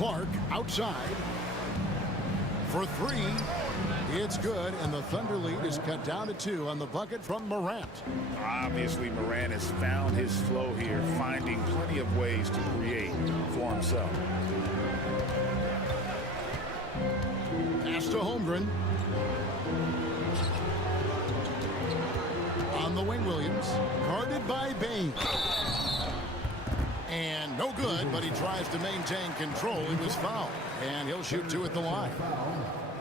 Clark outside for three. It's good, and the Thunder lead is cut down to 2 on the bucket from Morant. Obviously, Morant has found his flow here, finding plenty of ways to create for himself. Pass to Holmgren. On the wing, Williams. Guarded by Bain. And no good, but he tries to maintain control. He was fouled, and he'll shoot 2 at the line.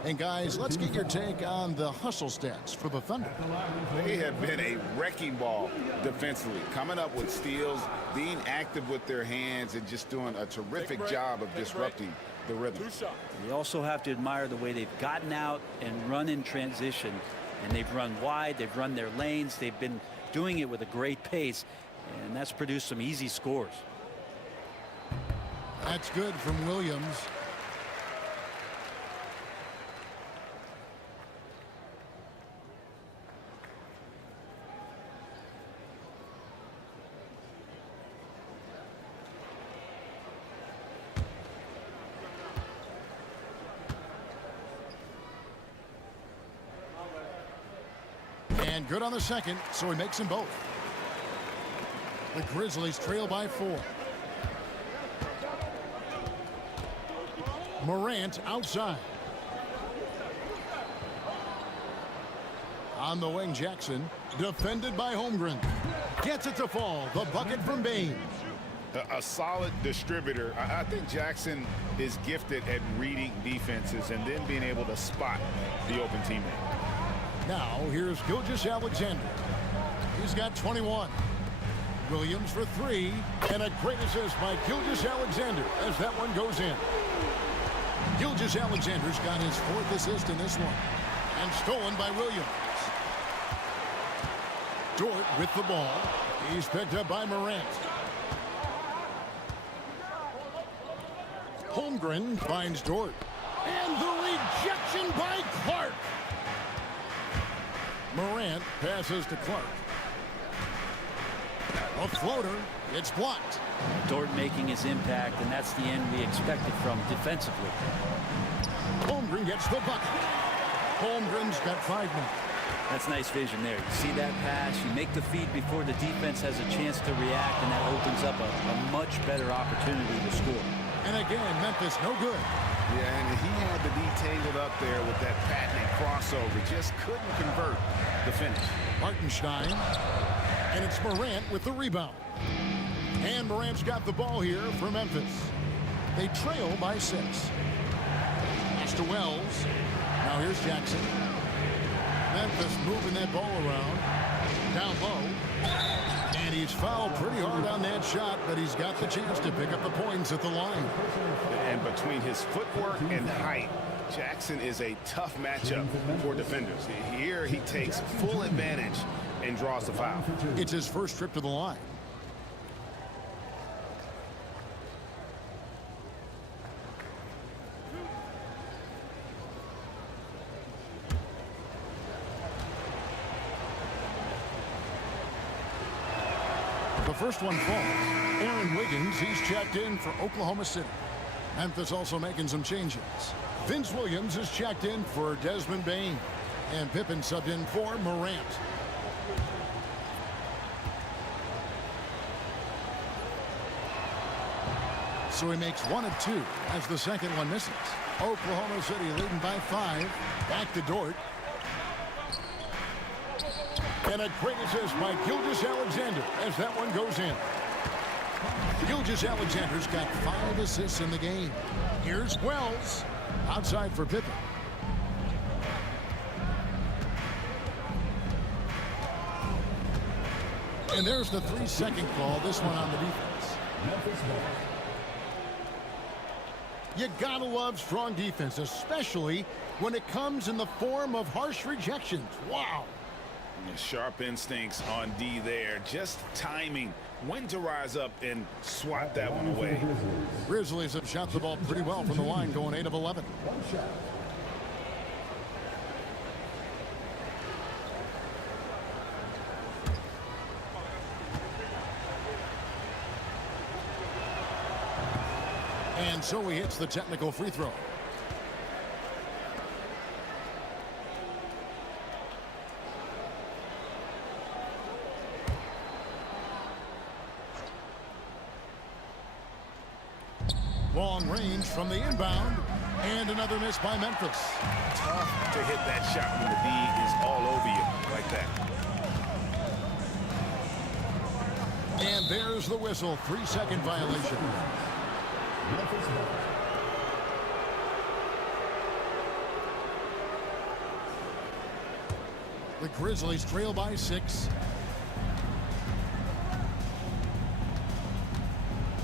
And guys, let's get your take on the hustle stats for the Thunder. They have been a wrecking ball defensively, coming up with steals, being active with their hands, and just doing a terrific job of disrupting the rhythm. You also have to admire the way they've gotten out and run in transition. And they've run wide, they've run their lanes, they've been doing it with a great pace, and that's produced some easy scores. That's good from Williams. And good on the second, so he makes them both. The Grizzlies trail by 4. Morant outside. On the wing, Jackson, defended by Holmgren. Gets it to fall. The bucket from Bain. A solid distributor. I think Jackson is gifted at reading defenses and then being able to spot the open teammate. Now, here's Gilgeous-Alexander. He's got 21. Williams for 3. And a great assist by Gilgeous-Alexander as that one goes in. Gilgeous-Alexander's got his 4th assist in this one. And stolen by Williams. Dort with the ball. He's picked up by Morant. Holmgren finds Dort. And the rejection by Clark. Morant passes to Clark. A floater. It's blocked. Dort making his impact, and that's the end we expected from defensively. Holmgren gets the bucket. Holmgren's got 5 now. That's nice vision there. You see that pass, you make the feed before the defense has a chance to react, and that opens up a much better opportunity to score. And again, Memphis no good. Yeah, and he had to be tangled up there with that patented crossover. Just couldn't convert the finish. Hartenstein. And it's Morant with the rebound. And Morant's got the ball here for Memphis. They trail by 6. Pass to Wells. Now here's Jackson. Memphis moving that ball around. Down low. And he's fouled pretty hard on that shot, but he's got the chance to pick up the points at the line. And between his footwork and height, Jackson is a tough matchup for defenders. Here he takes full advantage and draws the foul. It's his first trip to the line. The first one falls. Aaron Wiggins, he's checked in for Oklahoma City. Memphis also making some changes. Vince Williams is checked in for Desmond Bain. And Pippen subbed in for Morant. So he makes 1 of 2 as the second one misses. Oklahoma City leading by 5. Back to Dort. And a great assist by Gilgeous-Alexander as that one goes in. Gilgeous-Alexander's got 5 assists in the game. Here's Wells. Outside for Pippen. And there's the 3-second call. This one on the defense. You gotta love strong defense, especially when it comes in the form of harsh rejections. Wow. Sharp instincts on D there. Just timing when to rise up and swat that one away. Grizzlies have shot the ball pretty well from the line, going 8 of 11. And so he hits the technical free throw. Long range from the inbound, and another miss by Memphis. Tough to hit that shot when the D is all over you like that. And there's the whistle. 3-second violation. The Grizzlies trail by 6.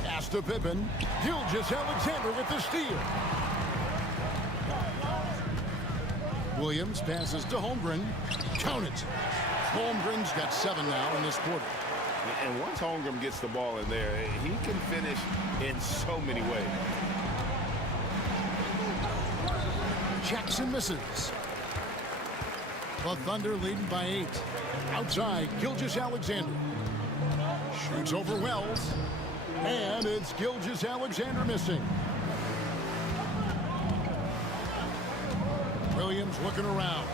Pass to Pippen. Gilgeous-Alexander with the steal. Williams passes to Holmgren. Count it. Holmgren's got 7 now in this quarter. And once Holmgren gets the ball in there, he can finish in so many ways. Jackson misses. The Thunder leading by 8. Outside, Gilgeous-Alexander. Shoots over Wells. And it's Gilgeous-Alexander missing. Williams looking around.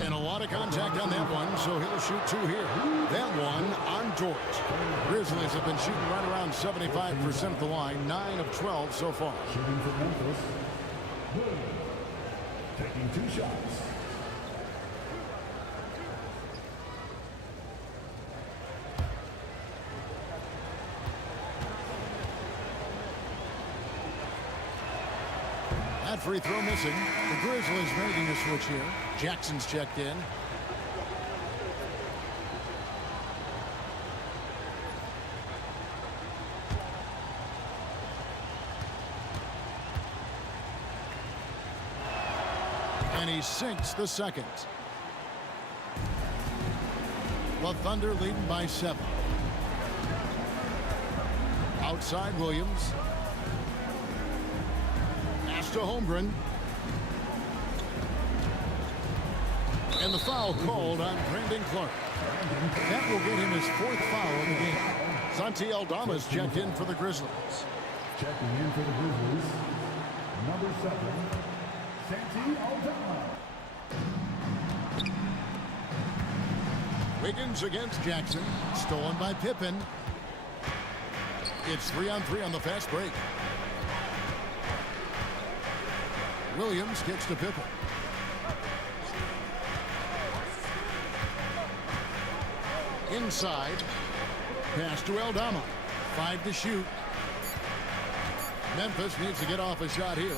And a lot of contact on that one, so he'll shoot 2 here. That one on George. Grizzlies have been shooting right around 75% at the line, 9 of 12 so far. Shooting for Memphis. Taking 2 shots. That free throw missing. The Grizzlies making a switch here. Jackson's checked in. And he sinks the second. The Thunder leading by 7. Outside Williams. Pass to Holmgren. And the foul called on Brandon Clark. That will get him his 4th foul of the game. Santi Aldama's checked in for the Grizzlies. Checking in for the Grizzlies. Number 7, Santi Aldama. Wiggins against Jackson. Stolen by Pippen. It's 3-on-3 on the fast break. Williams gets to Pippen. Inside. Pass to Aldama. 5 to shoot. Memphis needs to get off a shot here.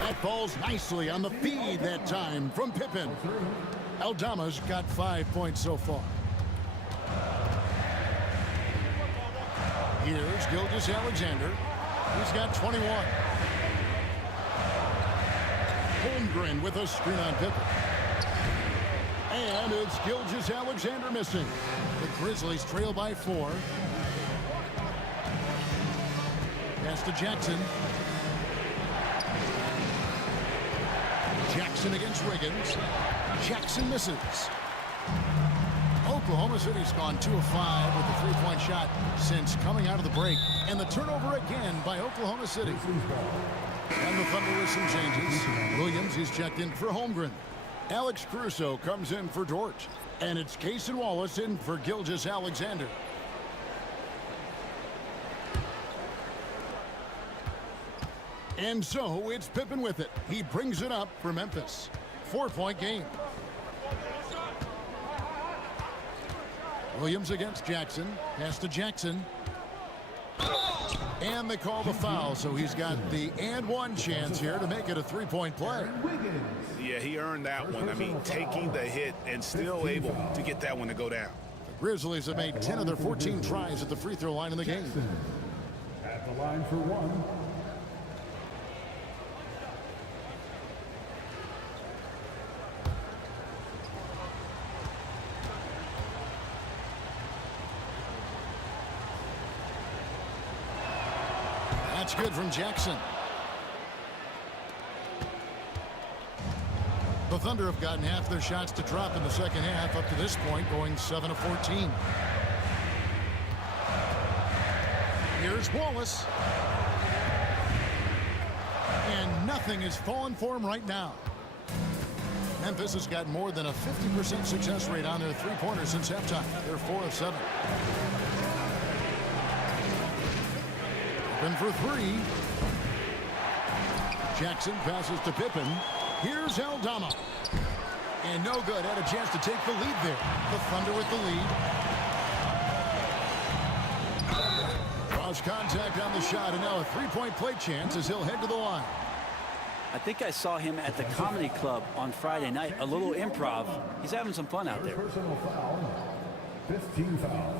That falls nicely on the feed that time from Pippen. Aldama's got 5 points so far. Here's Gilgeous-Alexander. He's got 21. Holmgren with a screen on Pippen. And it's Gilgeous-Alexander missing. The Grizzlies trail by 4. Pass to Jackson. Jackson against Wiggins. Jackson misses. Oklahoma City's gone 2 of 5 with the 3-point shot since coming out of the break. And the turnover again by Oklahoma City. And the Thunder with some changes. Williams, he's checked in for Holmgren. Alex Caruso comes in for Dort. And it's Cason Wallace in for Gilgeous-Alexander. And so it's Pippen with it. He brings it up for Memphis. 4-point game. Williams against Jackson. Pass to Jackson. And they call the foul, so he's got the and-one chance here to make it a 3-point play. Yeah, he earned that one. I mean, taking the hit and still able to get that one to go down. The Grizzlies have made 10 of their 14 tries at the free throw line in the game. At the line for 1. That's good from Jackson. The Thunder have gotten half their shots to drop in the second half up to this point, going 7 of 14. Here's Wallace. And nothing is falling for him right now. Memphis has got more than a 50% success rate on their three-pointers since halftime. They're 4 of 7. Open for 3. Jackson passes to Pippen. Here's Aldama. And no good. Had a chance to take the lead there. The Thunder with the lead. Draws contact on the shot, and now a three-point play chance as he'll head to the line. I think I saw him at the Comedy Club on Friday night. A little improv. He's having some fun out there. Personal foul. 15 foul.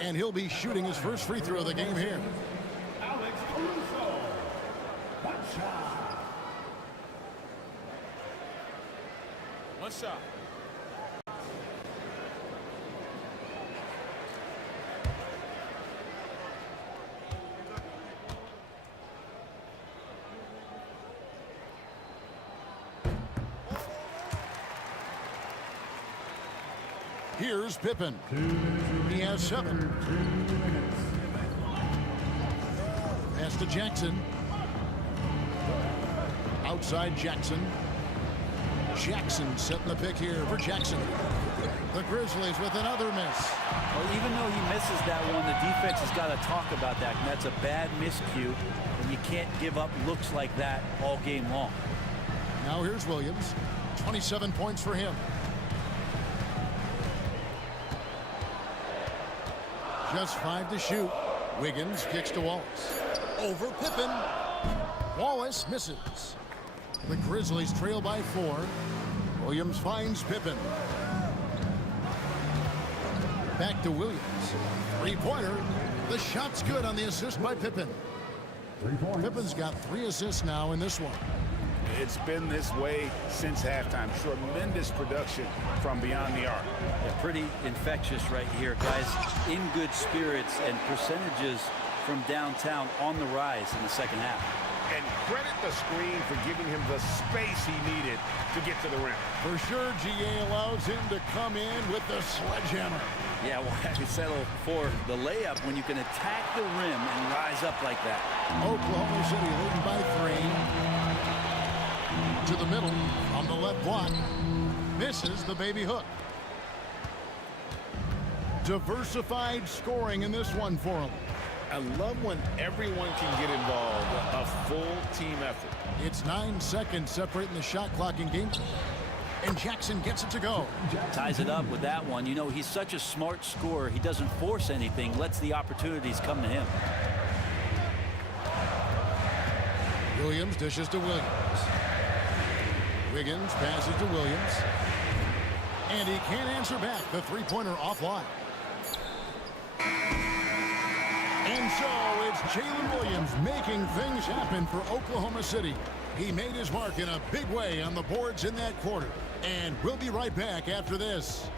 And he'll be shooting his first free throw of the game here. Alex Caruso. One shot. One shot. Here's Pippen. He has 7. Pass to Jackson. Outside Jackson. Jackson setting the pick here for Jackson. The Grizzlies with another miss. Well, even though he misses that one, the defense has got to talk about that. And that's a bad miscue. And you can't give up looks like that all game long. Now here's Williams. 27 points for him. Just 5 to shoot. Wiggins kicks to Wallace. Over Pippen. Wallace misses. The Grizzlies trail by 4. Williams finds Pippen. Back to Williams. Three-pointer. The shot's good on the assist by Pippen. 3 points. Pippen's got 3 assists now in this one. It's been this way since halftime. Tremendous production from beyond the arc. Yeah, pretty infectious right here, guys. In good spirits and percentages from downtown on the rise in the second half. And credit the screen for giving him the space he needed to get to the rim. For sure, GA allows him to come in with the sledgehammer. Yeah, why settle for the layup when you can attack the rim and rise up like that? Oklahoma City leading by 3. To the middle on the left block. Misses the baby hook. Diversified scoring in this one for him. I love when everyone can get involved. A full team effort. It's 9 seconds separating the shot clock in game. And Jackson gets it to go. Ties it up with that one. You know, he's such a smart scorer. He doesn't force anything, lets the opportunities come to him. Williams dishes to Williams. Wiggins passes to Williams. And he can't answer back. The three-pointer offline. And so it's Jalen Williams making things happen for Oklahoma City. He made his mark in a big way on the boards in that quarter. And we'll be right back after this.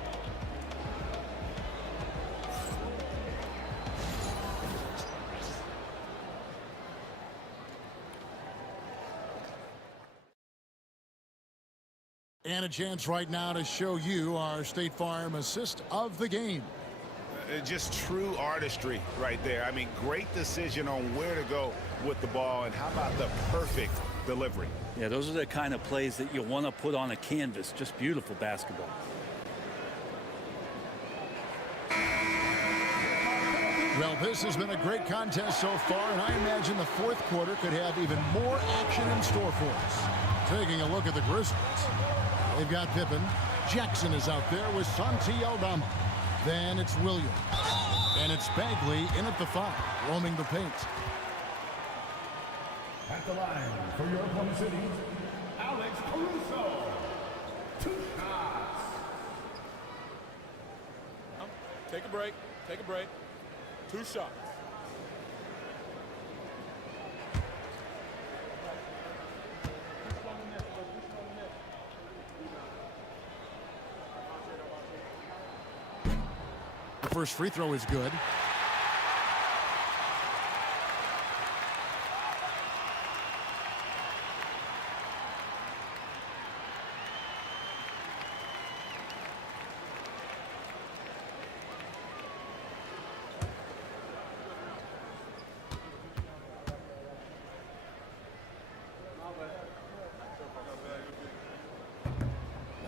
And a chance right now to show you our State Farm assist of the game. Just true artistry right there. I mean, great decision on where to go with the ball, and how about the perfect delivery? Yeah, those are the kind of plays that you want to put on a canvas. Just beautiful basketball. Well, this has been a great contest so far, and I imagine the fourth quarter could have even more action in store for us. Taking a look at the Grizzlies. They've got Pippen. Jackson is out there with Santi Aldama. Then it's Williams. And it's Bagley in at the 5, roaming the paint. At the line for your Oklahoma City, Alex Caruso. 2 shots. Take a break. Take a break. 2 shots. The first free throw is good.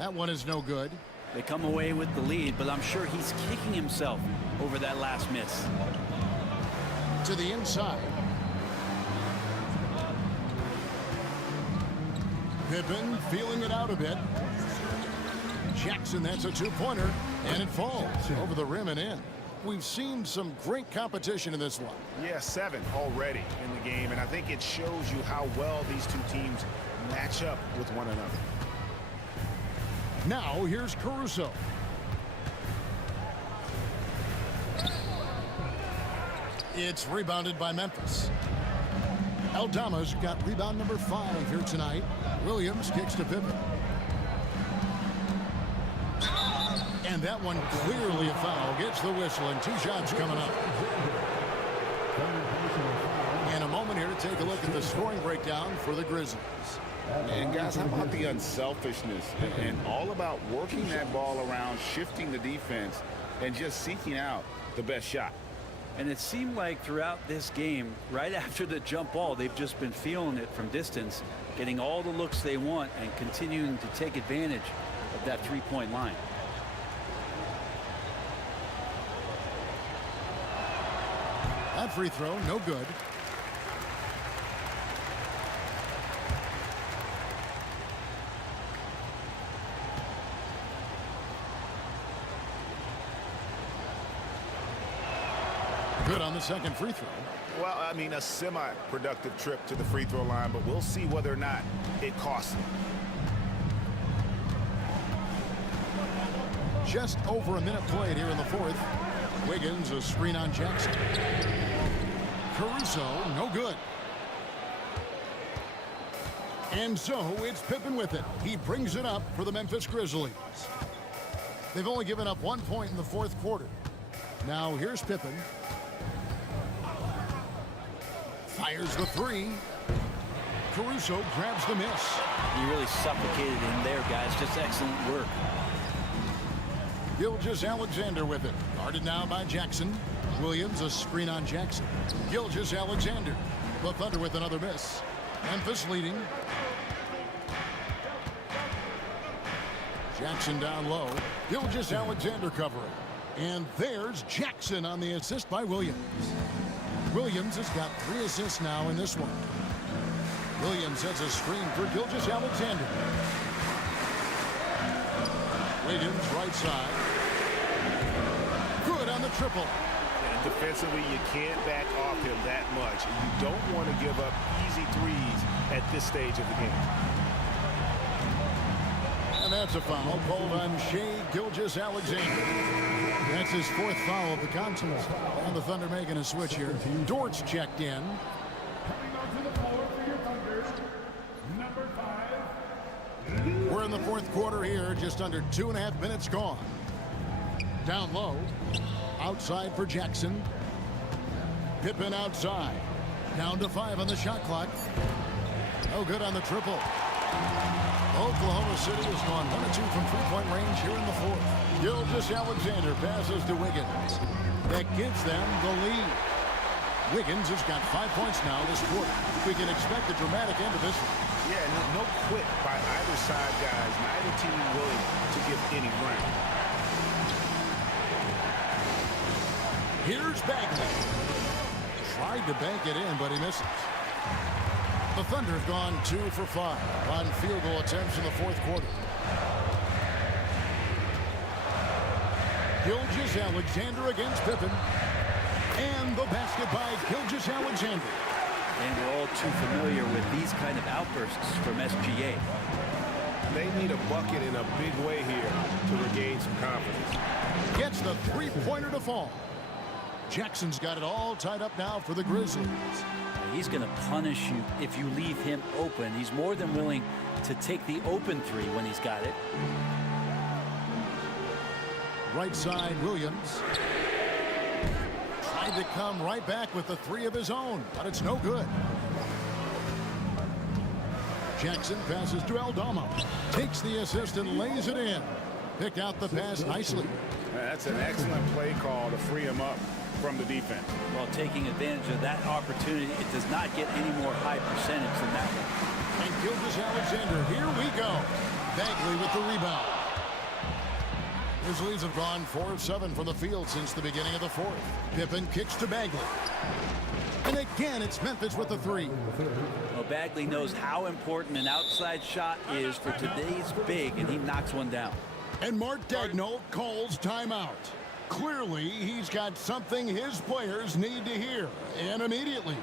That one is no good. They come away with the lead, but I'm sure he's kicking himself over that last miss. To the inside. Pippen feeling it out a bit. Jackson, that's a two-pointer, and it falls over the rim and in. We've seen some great competition in this one. Yeah, 7 already in the game, and I think it shows you how well these two teams match up with one another. Now here's Caruso. It's rebounded by Memphis. Aldama's got rebound number 5 here tonight. Williams kicks to Pippen. And that one clearly a foul. Gets the whistle, and 2 shots coming up. And a moment here to take a look at the scoring breakdown for the Grizzlies. And guys, how about the unselfishness and all about working that ball around, shifting the defense, and just seeking out the best shot. And it seemed like throughout this game, right after the jump ball, they've just been feeling it from distance, getting all the looks they want and continuing to take advantage of that three-point line. That free throw, no good. Good on the second free throw. Well, I mean, a semi-productive trip to the free throw line, but we'll see whether or not it costs him. Just over a minute played here in the fourth. Wiggins, a screen on Jackson. Caruso, no good. And so it's Pippen with it. He brings it up for the Memphis Grizzlies. They've only given up 1 point in the fourth quarter. Now here's Pippen. Fires the three. Caruso grabs the miss. He really suffocated him there, guys. Just excellent work. Gilgeous-Alexander with it. Guarded now by Jackson. Williams, a screen on Jackson. Gilgeous-Alexander. The Thunder with another miss. Memphis leading. Jackson down low. Gilgeous-Alexander covering. And there's Jackson on the assist by Williams. Williams has got 3 assists now in this one. Williams sets a screen for Gilgeous-Alexander. Wiggins right side. Good on the triple. And defensively, you can't back off him that much. And you don't want to give up easy threes at this stage of the game. And that's a foul called on SHAI Gilgeous-Alexander. That's his 4th foul of the contest. And the Thunder making a switch here. Dort's checked in. Coming onto the floor for your Thunder, number 5. We're in the fourth quarter here. Just under 2.5 minutes gone. Down low. Outside for Jackson. Pippen outside. Down to 5 on the shot clock. No good on the triple. Oklahoma City has gone 1 of 2 from three-point range here in the fourth. Gilgeous-Alexander passes to Wiggins. That gives them the lead. Wiggins has got 5 points now this quarter. We can expect a dramatic end to this one. Yeah, no quit by either side, guys. Neither team willing to give any ground. Here's Bagley. Tried to bank it in, but he misses. The Thunder have gone 2 for 5 on field goal attempts in the fourth quarter. Gilgeous-Alexander against Pippen. And the basket by Gilgeous-Alexander. And we're all too familiar with these kind of outbursts from SGA. They need a bucket in a big way here to regain some confidence. Gets the three-pointer to fall. Jackson's got it all tied up now for the Grizzlies. He's going to punish you if you leave him open. He's more than willing to take the open three when he's got it. Right side, Williams. Tried to come right back with the 3 of his own, but it's no good. Jackson passes to Aldama. Takes the assist and lays it in. Picked out the pass nicely. That's an excellent play call to free him up from the defense. Well, taking advantage of that opportunity, it does not get any more high percentage than that one. And Gilgeous-Alexander, here we go. Bagley with the rebound. Grizzlies have gone 4 of 7 from the field since the beginning of the fourth. Pippen kicks to Bagley. And again, it's Memphis with the three. Well, Bagley knows how important an outside shot is for today's big, and he knocks one down. And Mark Daigneault calls timeout. Clearly, he's got something his players need to hear, and immediately.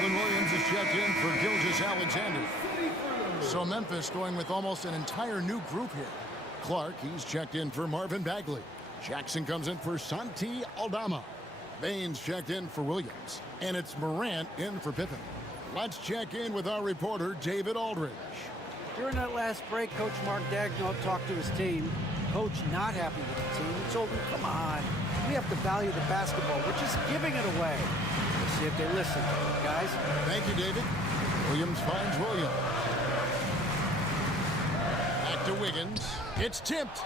Williams is checked in for Gilgeous-Alexander. So Memphis going with almost an entire new group here. Clark, he's checked in for Marvin Bagley. Jackson comes in for Santi Aldama. Baines checked in for Williams. And it's Morant in for Pippen. Let's check in with our reporter, David Aldridge. During that last break, Coach Mark Daigneault talked to his team. Coach not happy with the team. He told them, come on, we have to value the basketball. We're just giving it away. Let's see if they listen, guys. Thank you, David. Williams finds Williams. Back to Wiggins. It's tipped.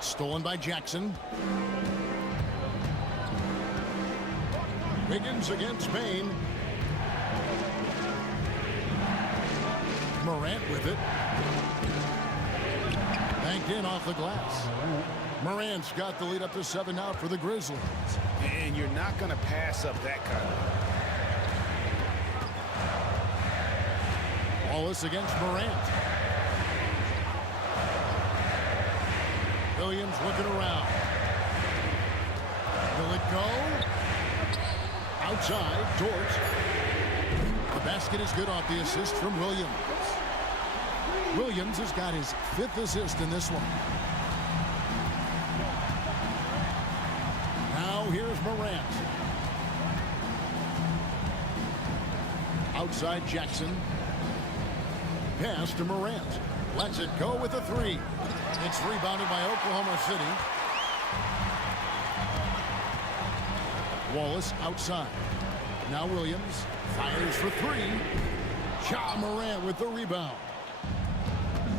Stolen by Jackson. Wiggins against Payne. Morant with it. Banked in off the glass. Morant's got the lead up to 7 now for the Grizzlies. And you're not going to pass up that kind of. Wallace against Morant. Williams looking around. Will it go? Outside, Dort. The basket is good off the assist from Williams. Williams has got his 5th assist in this one. Now here's Morant. Outside Jackson. Pass to Morant. Lets it go with a 3. It's rebounded by Oklahoma City. Wallace outside. Now Williams fires for 3. Ja Morant with the rebound.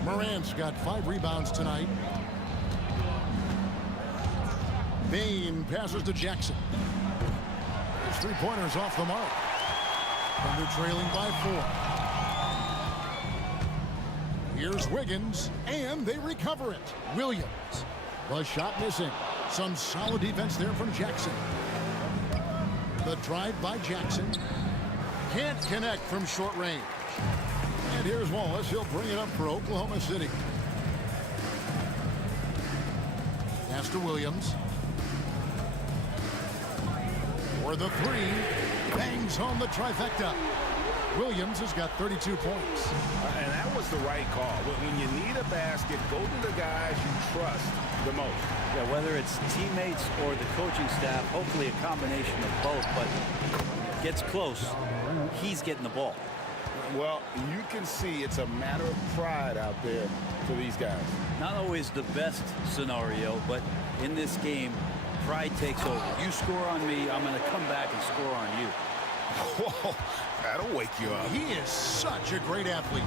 Morant's got 5 rebounds tonight. Bain passes to Jackson. His 3-pointers off the mark. Thunder trailing by 4. Here's Wiggins, and they recover it. Williams. The shot missing. Some solid defense there from Jackson. The drive by Jackson. Can't connect from short range. And here's Wallace. He'll bring it up for Oklahoma City. Pass to Williams. For the 3. Bangs home the trifecta. Williams has got 32 points. And that was the right call. When you need a basket, go to the guys you trust the most. Yeah, whether it's teammates or the coaching staff, hopefully a combination of both, but gets close, he's getting the ball. Well, you can see it's a matter of pride out there for these guys. Not always the best scenario, but in this game, pride takes over. You score on me, I'm going to come back and score on you. Whoa, that'll wake you up. He is such a great athlete.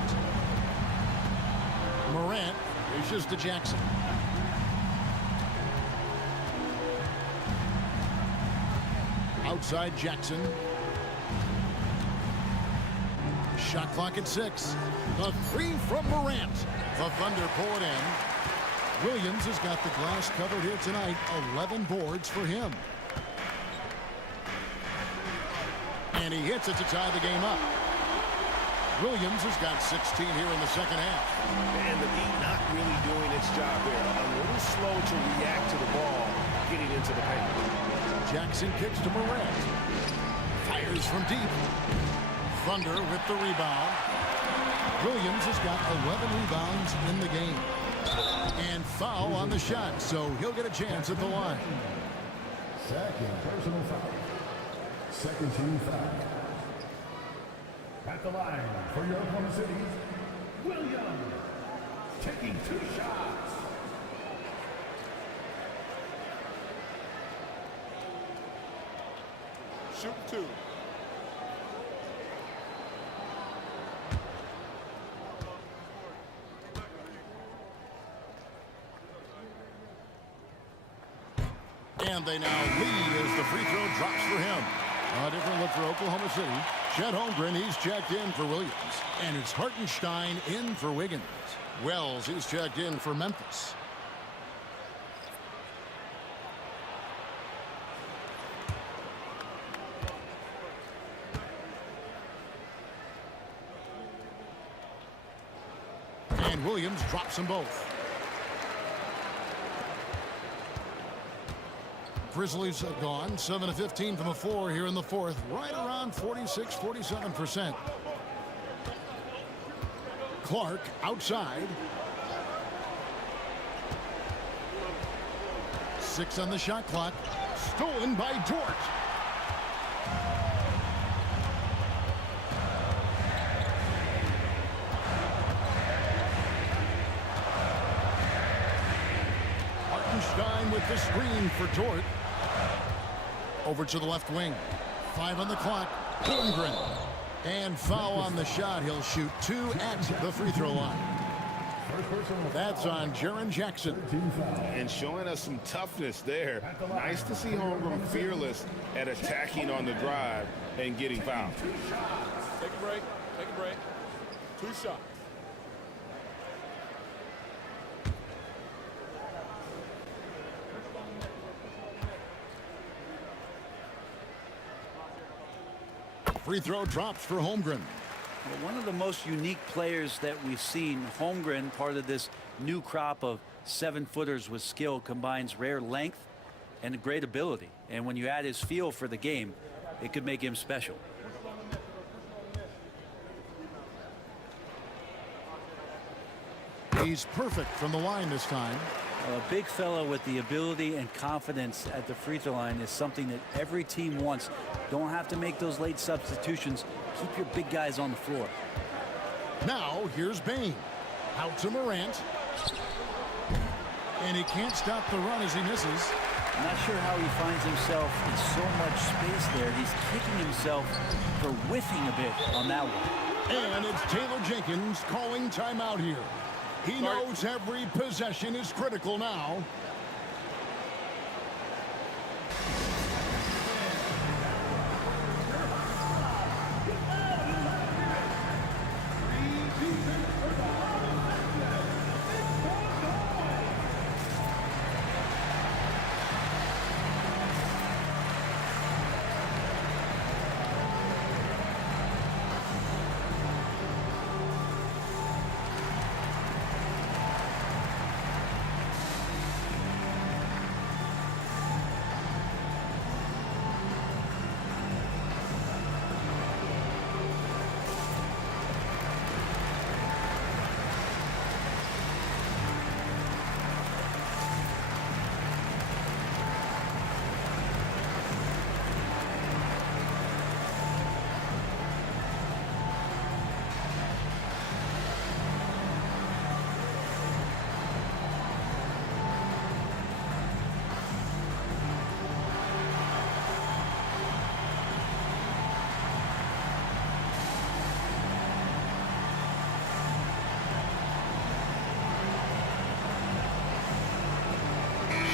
Morant reaches to Jackson. Outside Jackson. Shot clock at 6. The three from Morant. The Thunder pull it in. Williams has got the glass covered here tonight. 11 boards for him. And he hits it to tie the game up. Williams has got 16 here in the second half. And the Heat not really doing its job there. A little slow to react to the ball getting into the paint. Jackson kicks to Morant. Fires from deep. Thunder with the rebound. Williams has got 11 rebounds in the game. And foul on the shot, so he'll get a chance at the line. Second personal foul. Second team foul. At the line for your Oklahoma City, Williams, taking 2 shots. Shoot 2. And they now lead as the free throw drops for him. A different look for Oklahoma City. Chet Holmgren, he's checked in for Williams. And it's Hartenstein in for Wiggins. Wells, he's checked in for Memphis. And Williams drops them both. Grizzlies have gone 7 of 15 from the floor here in the fourth, right around 46-47%. Clark outside. 6 on the shot clock. Stolen by Dort. Hartenstein with the screen for Dort. Over to the left wing. 5 on the clock. Holmgren. And foul on the shot. He'll shoot 2 at the free throw line. That's on Jaren Jackson. And showing us some toughness there. Nice to see Holmgren fearless at attacking on the drive and getting fouled. Take a break. Take a break. 2 shots. Free throw drops for Holmgren. Well, one of the most unique players that we've seen, Holmgren, part of this new crop of 7-footers with skill, combines rare length and great ability. And when you add his feel for the game, it could make him special. He's perfect from the line this time. A big fella with the ability and confidence at the free throw line is something that every team wants. Don't have to make those late substitutions. Keep your big guys on the floor. Now here's Bain. Out to Morant. And he can't stop the run as he misses. I'm not sure how he finds himself in so much space there. He's kicking himself for whiffing a bit on that one. And it's Taylor Jenkins calling timeout here. He knows every possession is critical now.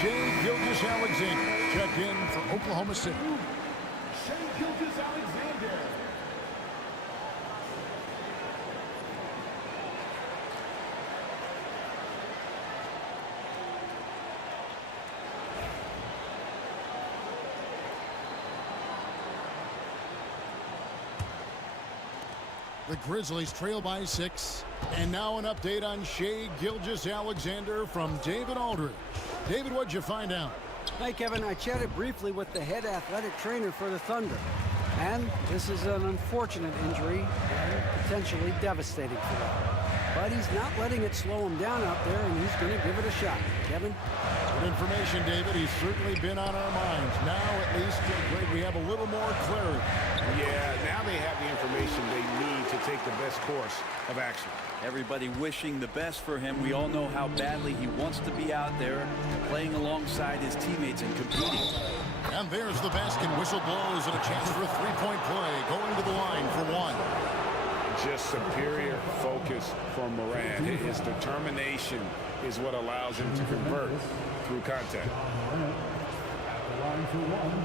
SHAI Gilgeous-Alexander checked in for Oklahoma City. SHAI Gilgeous-Alexander. The Grizzlies trail by 6. And now an update on SHAI Gilgeous-Alexander from David Aldridge. David, what'd you find out? Hi, Kevin. I chatted briefly with the head athletic trainer for the Thunder. And this is an unfortunate injury and potentially devastating for them. But he's not letting it slow him down out there, and he's going to give it a shot. Kevin? Good information, David. He's certainly been on our minds. Now, at least, Greg, we have a little more clarity. Yeah, now they have the information they need to take the best course of action. Everybody wishing the best for him. We all know how badly he wants to be out there playing alongside his teammates and competing. And there's the basket. Whistle blows and a chance for a three-point play. Going to the line for one. Just superior focus from Morant. His determination is what allows him to convert through contact. Line for one.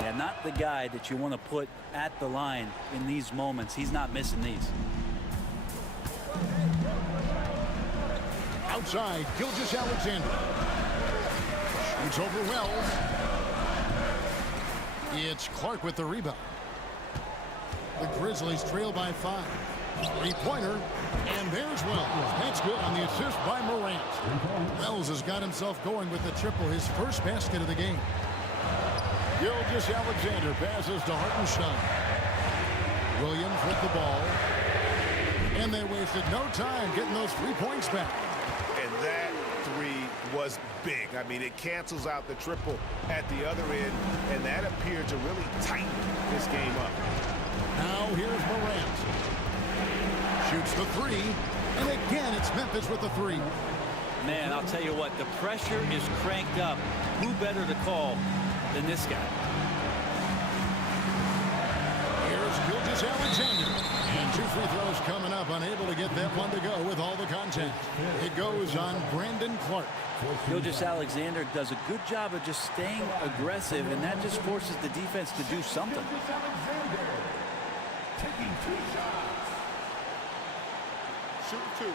Yeah, not the guy that you want to put at the line in these moments. He's not missing these. Outside, Gilgeous-Alexander. Shoots over Wells. It's Clark with the rebound. The Grizzlies trail by 5. Three-pointer, and there's Wells. That's good on the assist by Morant. Wells has got himself going with the triple, his first basket of the game. Gilgeous-Alexander passes to Hartenstein. Williams with the ball. And they wasted no time getting those 3 points back. And that three was big. I mean, it cancels out the triple at the other end, and that appeared to really tighten this game up. Now here's Morant. Shoots the 3. And again, it's Memphis with the 3. Man, I'll tell you what, the pressure is cranked up. Who better to call than this guy? Here's Gilgeous-Alexander. And 2 free throws coming up. Unable to get that one to go with all the contact. It goes on Brandon Clark. Gilgeous-Alexander does a good job of just staying aggressive, and that just forces the defense to do something. Gilgeous-Alexander taking 2 shots. Shoot 2.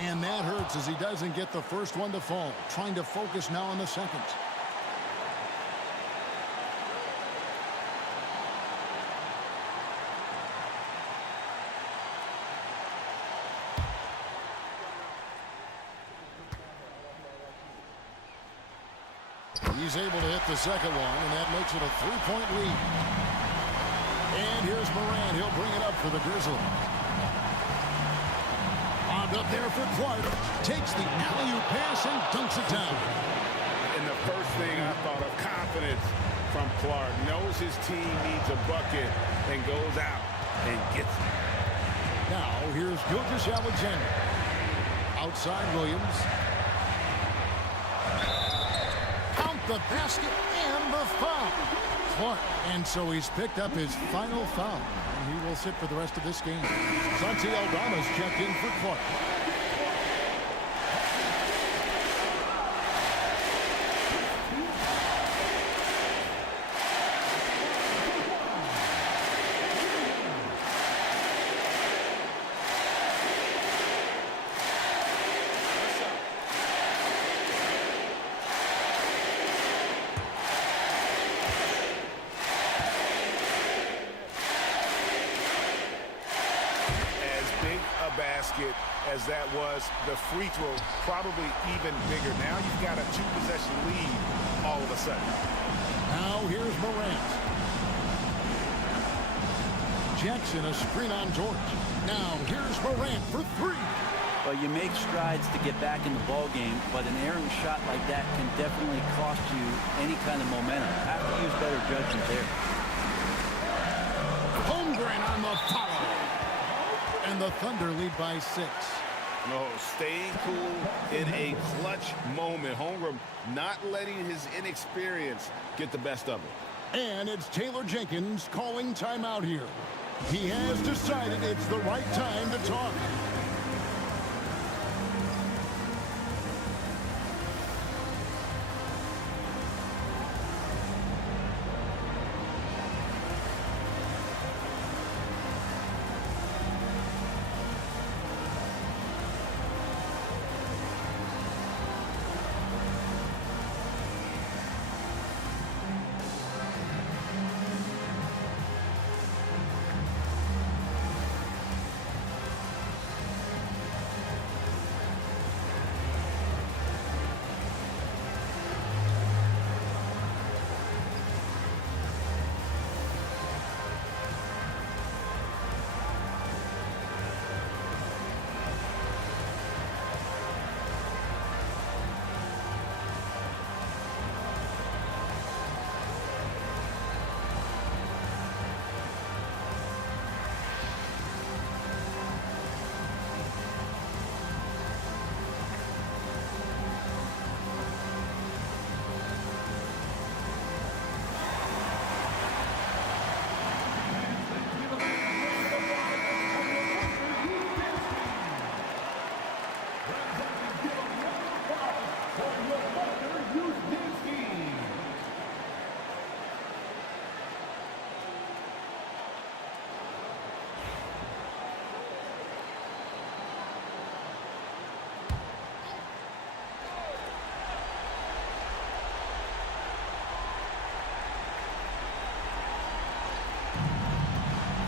And that hurts as he doesn't get the first one to fall. Trying to focus now on the second. He's able to hit the second one, and that makes it a 3-point lead. And here's Morant. He'll bring it up for the Grizzlies. Up there for Clark. Takes the alley-oop pass and dunks it down. And the first thing I thought of, confidence from Clark. Knows his team needs a bucket and goes out and gets it. Now here's Gilgeous-Alexander. Outside Williams. Count the basket and the foul. Clark. And so he's picked up his final foul. He will sit for the rest of this game. Santi Aldama's checked in for Clark. Basket as that was, the free throw probably even bigger. Now you've got a 2-possession lead all of a sudden. Now here's Morant. Jackson a screen on George. Now here's Morant for 3. Well, you make strides to get back in the ball game, but an errant shot like that can definitely cost you any kind of momentum. Have to use better judgment there. Holmgren on the follow. And the Thunder lead by 6. No, staying cool in a clutch moment. Holmgren not letting his inexperience get the best of him. And it's Taylor Jenkins calling timeout here. He has decided it's the right time to talk.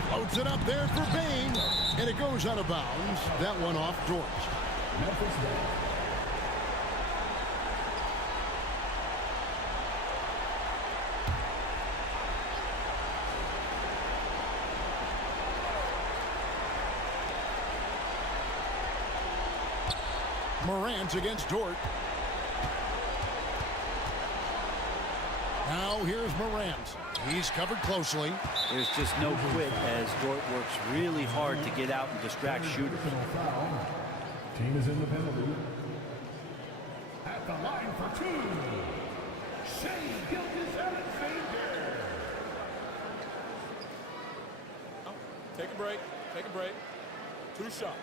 Floats it up there for Bain, and it goes out of bounds. That one off Dort. Memphis ball. Morant against Dort. Now here's Morant. He's covered closely. There's just no quit as Dort works really hard to get out and distract shooters. Team is in the penalty. At the line for two. SHAI Gilgeous-Alexander. Take a break. Take a break. 2 shots.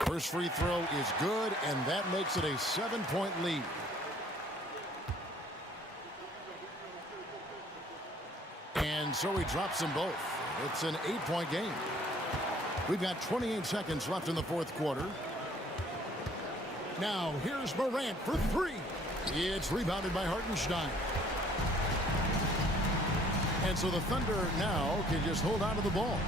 First free throw is good, and that makes it a 7-point lead. And so he drops them both. It's an 8-point game. We've got 28 seconds left in the fourth quarter. Now here's Morant for 3. It's rebounded by Hartenstein. And so the Thunder now can just hold on to the ball.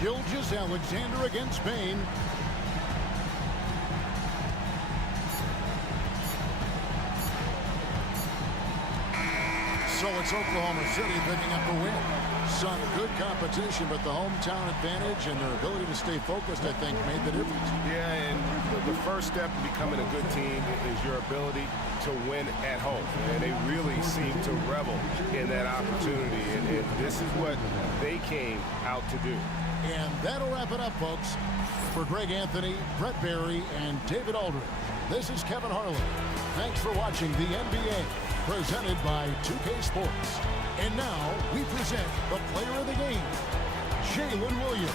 Gilgeous-Alexander against Bain. So it's Oklahoma City picking up the win. Some good competition, but the hometown advantage and their ability to stay focused, I think, made the difference. Yeah, and the first step in becoming a good team is your ability to win at home. And they really seem to revel in that opportunity. And this is what they came out to do. And that'll wrap it up, folks. For Greg Anthony, Brett Barry, and David Aldridge, this is Kevin Harlan. Thanks for watching the NBA, presented by 2K Sports. And now we present the player of the game, Jalen Williams.